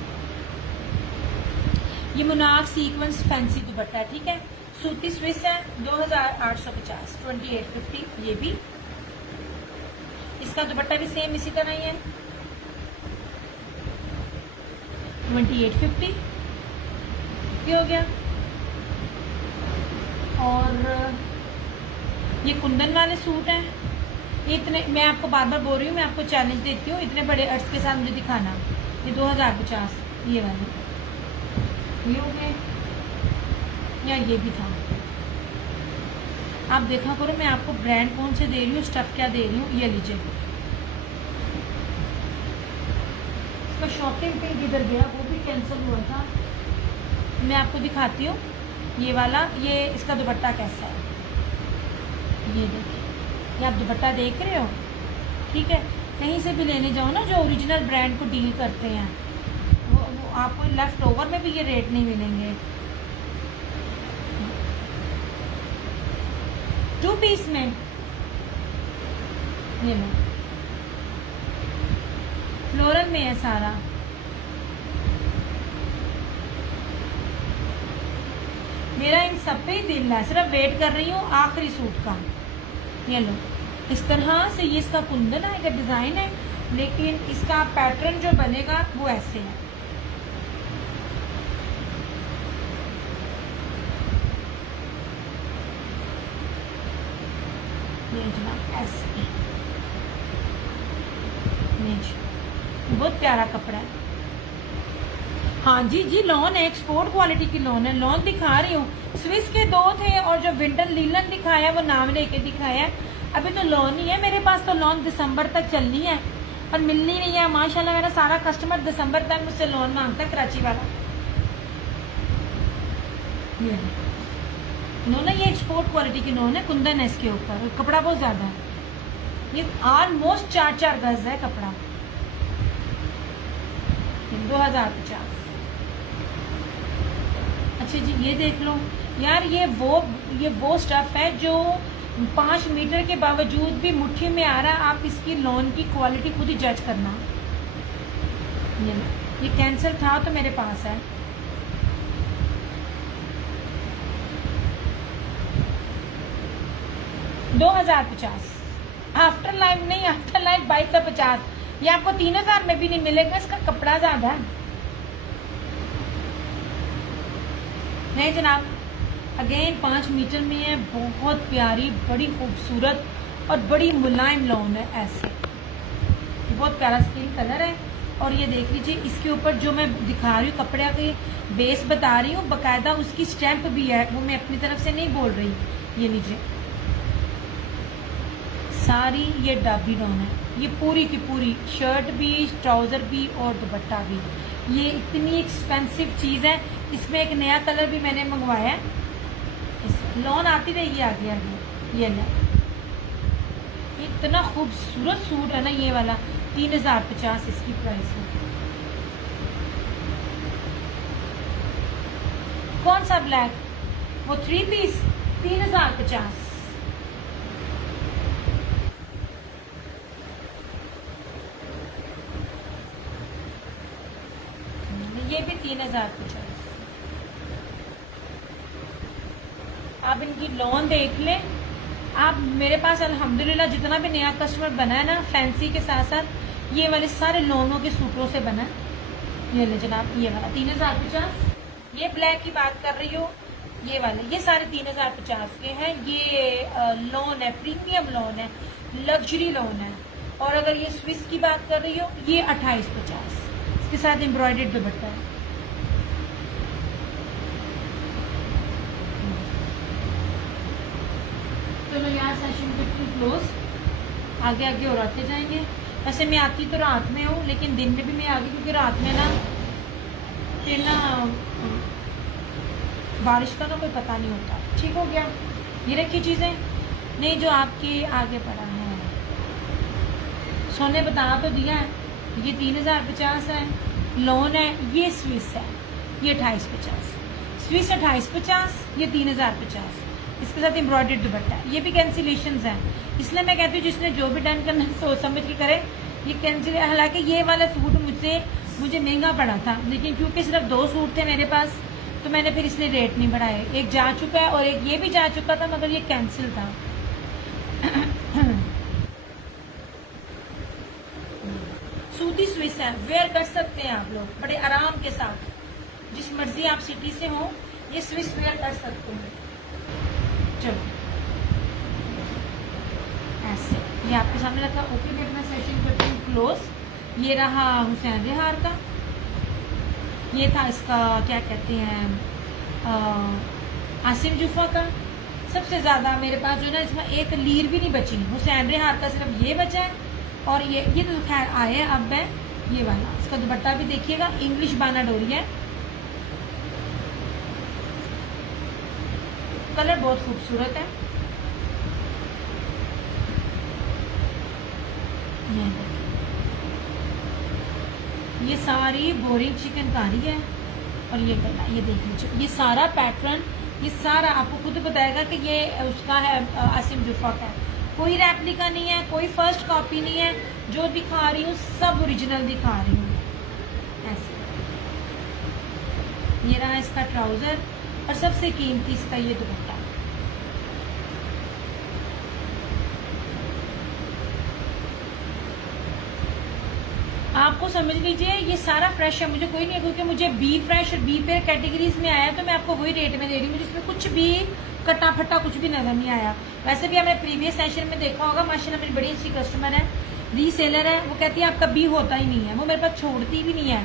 ये मुनार सीक्वेंस फैंसी दुपट्टा है, ठीक है। सूती स्विस है, 2850, 2850। ये भी, इसका दुपट्टा भी सेम इसी तरह ही है, 2850। ये हो गया। और ये कुंदन वाले सूट हैं, इतने मैं आपको बार बार बोल रही हूँ, मैं आपको चैलेंज देती हूँ, इतने बड़े अर्ज के साथ मुझे दिखाना। ये 2050, ये वाले, ये हो गए। यार ये भी था। आप देखा करो मैं आपको ब्रांड कौन से दे रही हूँ, स्टफ क्या दे रही हूँ। ये लीजिए, इसका शॉपिंग पे किधर गया, वो भी कैंसिल हुआ था। मैं आपको दिखाती हूँ ये वाला, ये इसका दुपट्टा कैसा है। ये देखिए, ये आप दुपट्टा देख रहे हो, ठीक है। कहीं से भी लेने जाओ ना, जो ओरिजिनल ब्रांड को डील करते हैं, वो आपको लेफ्ट ओवर में भी ये रेट नहीं मिलेंगे। 2 पीस में ये लो, फ्लोरल में है सारा। मेरा इन सब पे ही दिल है, सिर्फ वेट कर रही हूँ आखिरी सूट का। ये लो, इस तरह से ये इसका कुंदन है, डिज़ाइन है, लेकिन इसका पैटर्न जो बनेगा वो ऐसे है। ये जनाब ऐसे, बहुत प्यारा कपड़ा है। हाँ जी जी, लॉन है, एक्सपोर्ट क्वालिटी की लॉन है। लॉन दिखा रही हूँ, स्विस के 2 थे और जो विंटर लीलन दिखाया वो नाम लेके दिखाया है। अभी तो लॉन ही है मेरे पास, तो लॉन दिसंबर तक चलनी है पर मिलनी नहीं है। माशाल्लाह मेरा सारा कस्टमर दिसंबर तक मुझसे लॉन मांगता है, कराची वाला। लॉन है, ये एक्सपोर्ट क्वालिटी की लॉन है, कुंदन है इसके ऊपर, कपड़ा बहुत ज्यादा है। ये ऑलमोस्ट 4-4 गज है कपड़ा। 2050। अच्छा जी, ये देख लो यार, ये वो स्टफ है जो 5 मीटर के बावजूद भी मुट्ठी में आ रहा है। आप इसकी लॉन की क्वालिटी खुद ही जज करना। ये कैंसर था तो मेरे पास है। $2050। आफ्टर लाइफ नहीं, आफ्टर लाइफ 2250। ये आपको 3000 में भी नहीं मिलेगा, इसका कपड़ा ज्यादा है। नहीं जनाब, अगेन 5 मीटर में है, बहुत प्यारी, बड़ी खूबसूरत और बड़ी मुलायम लॉन है। ऐसे बहुत प्यारा स्किन कलर है। और ये देख लीजिए, इसके ऊपर जो मैं दिखा रही हूँ कपड़े की बेस बता रही हूँ, बकायदा उसकी स्टैंप भी है, वो मैं अपनी तरफ से नहीं बोल रही। ये नीचे सारी ये डाबी लॉन है, ये पूरी की पूरी, शर्ट भी, ट्राउजर भी और दुपट्टा भी। ये इतनी एक्सपेंसिव चीज़ है। इसमें एक नया कलर भी मैंने मंगवाया है। लॉन आती रहेगी आगे आगे। ये ना, इतना खूबसूरत सूट है ना ये वाला। 3050 इसकी प्राइस है। कौन सा ब्लैक? वो 3 पीस 3050। ये भी 3050। आप इनकी लॉन देख लें। आप मेरे पास अल्हम्दुलिल्लाह जितना भी नया कस्टमर बना है ना, फैंसी के साथ साथ ये वाले सारे लॉनों के सूटों से बना है। ये ले जनाब, ये वाला 3050। ये ब्लैक की बात कर रही हो, ये वाले, ये सारे 3050 के हैं। ये लॉन है, प्रीमियम लॉन है, लग्जरी लॉन है। और अगर ये स्विस की बात कर रही हो, ये 2850, इसके साथ एम्ब्रॉयडर्ड दुपट्टा है। चलो यार, सेशन बिल्कुल क्लोज, आगे आगे और आते जाएंगे। वैसे मैं आती तो रात में हूँ, लेकिन दिन में भी मैं आ गई, क्योंकि रात में ना फिर ना बारिश का ना कोई पता नहीं होता। ठीक हो गया, ये रखी चीज़ें नहीं जो आपके आगे पड़ा है। सोने बता तो दिया है, ये 3050 है, लॉन है, ये स्विस है, ये 2850। स्विस 2850, ये 3050, इसके साथ एम्ब्रॉयडर्ड दुपट्टा है। ये भी कैंसिलेशंस हैं, इसलिए मैं कहती हूँ जिसने जो भी डन करना सोच समझ के करे। ये कैंसिल, हालांकि ये वाला सूट मुझे महंगा पड़ा था, लेकिन क्योंकि सिर्फ 2 सूट थे मेरे पास, तो मैंने फिर इसलिए रेट नहीं बढ़ाए। एक जा चुका है और एक ये भी जा चुका था, मगर ये कैंसिल था। सूती स्विस है, वेयर कर सकते हैं आप लोग बड़े आराम के साथ, जिस मर्जी आप सिटी से हो, ये स्विस वेयर कर सकते हैं। चलो ऐसे, ये आपके सामने रखा। ओके, मैं अपना सेशन करती हूँ क्लोज। ये रहा हुसैन रिहार का, ये था इसका क्या कहते हैं, आसिम जुफा का। सबसे ज़्यादा मेरे पास जो है ना, इसमें एक लीर भी नहीं बची। हुसैन रिहार का सिर्फ ये बचा है, और ये तो खैर आए हैं। अब है ये वाला, इसका दुपट्टा भी देखिएगा, इंग्लिश बाना डोरी है, कलर बहुत खूबसूरत है। ये सारी बोरिंग चिकनकारी है। और ये गला, ये देख लीजिए, ये सारा पैटर्न, ये सारा आपको खुद बताएगा कि ये उसका है, आसिम जुफा का है। कोई रेप्लिका नहीं है, कोई फर्स्ट कॉपी नहीं है। जो दिखा रही हूँ सब ओरिजिनल दिखा रही हूँ। ऐसे ये रहा इसका ट्राउजर, और सबसे कीमती इसका ये दुपट्टा। आपको समझ लीजिए ये सारा फ्रेश है, मुझे कोई नहीं है, क्योंकि मुझे बी फ्रेश और बी पे कैटेगरीज में आया, तो मैं आपको वही रेट में दे रही हूँ। मुझे इसमें कुछ भी कटा फटा कुछ भी नजर नहीं आया। वैसे भी हमने प्रीवियस सेशन में देखा होगा, माशाल्लाह मेरी बड़ी अच्छी कस्टमर है, रीसेलर है, वो कहती है आपका बी होता ही नहीं है, वो मेरे पास छोड़ती भी नहीं है।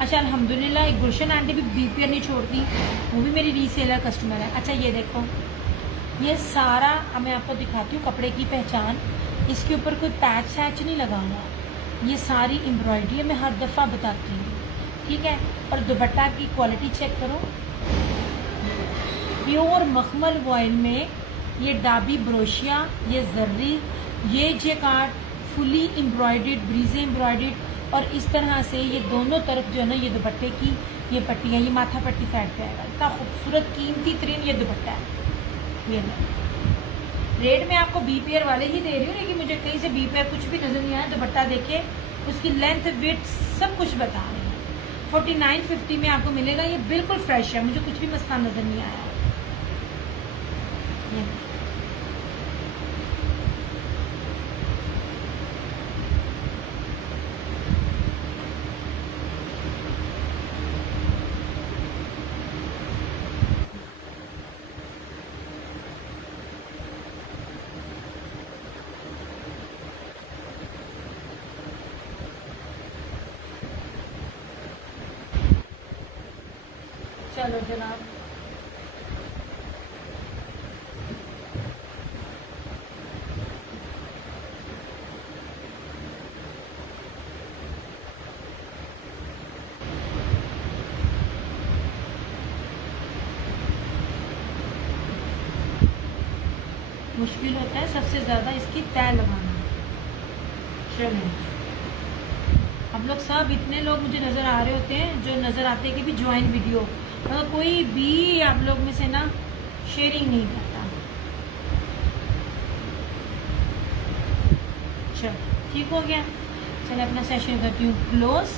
अच्छा अल्हम्दुलिल्लाह एक गुलशन आंटी भी बीपीआर नहीं छोड़ती, वो भी मेरी रीसेलर कस्टमर है। अच्छा ये देखो, ये सारा अब मैं आपको दिखाती हूँ कपड़े की पहचान। इसके ऊपर कोई पैच सैच नहीं लगा हुआ, ये सारी एम्ब्रॉयडरी मैं हर दफ़ा बताती हूँ, ठीक है। और दुपट्टा की क्वालिटी चेक करो, प्योर मखमल वॉयल में ये डाबी ब्रोशिया, ये जर्री, ये जेकार्ड, फुली एम्ब्रॉयडर्ड, ब्रीजे एम्ब्रॉयडर्ड, और इस तरह से ये दोनों तरफ जो है ना ये दुपट्टे की ये पट्टियाँ, ये माथा पट्टी साइड पे आएगा। इतना खूबसूरत कीमती तरीन ये दुपट्टा है। ये रेट में आपको बीपीआर वाले ही दे रही हूँ, लेकिन मुझे कहीं से बीपीआर कुछ भी नजर नहीं आया। दुपट्टा देखिए, उसकी लेंथ विड्थ सब कुछ बता रहे हैं। 4950 में आपको मिलेगा, ये बिल्कुल फ्रेश है, मुझे कुछ भी मसला नजर नहीं आया। चलो जनाब, मुश्किल होता है सबसे ज्यादा इसकी तय लगाना। चलो हम लोग सब इतने लोग मुझे नजर आ रहे होते हैं, जो नजर आते हैं कि भी ज्वाइन वीडियो, मतलब कोई भी आप लोग में से ना शेयरिंग नहीं करता। चलो ठीक हो गया, चलो अपना सेशन करती हूँ क्लोज।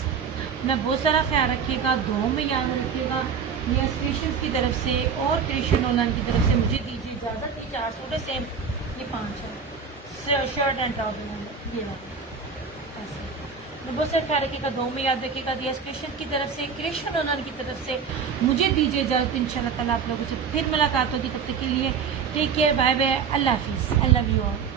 मैं बहुत सारा ख्याल रखिएगा, दुआओं में याद रखिएगा। ये क्रिएशंस की तरफ से और क्रिएशन ऑनलाइन की तरफ से मुझे दीजिए इजाज़त। ये 4 सूट है सेम, ये 5 है, शर्ट एंड ट्राउजर, ये वाला ऐसे। तो बहुत सारा ख्याल रखिएगा, दुआओं में याद रखिएगा। ये क्रिएशन की तरफ से, क्रिएशन ऑनलाइन की तरफ से मुझे दीजिए इजाज़त। इंशाल्लाह ताला आप लोगों से फिर मुलाकात होगी, तब तक के लिए टेक केयर, बाय बाय, अल्लाह हाफिज़, आई लव यू ऑल।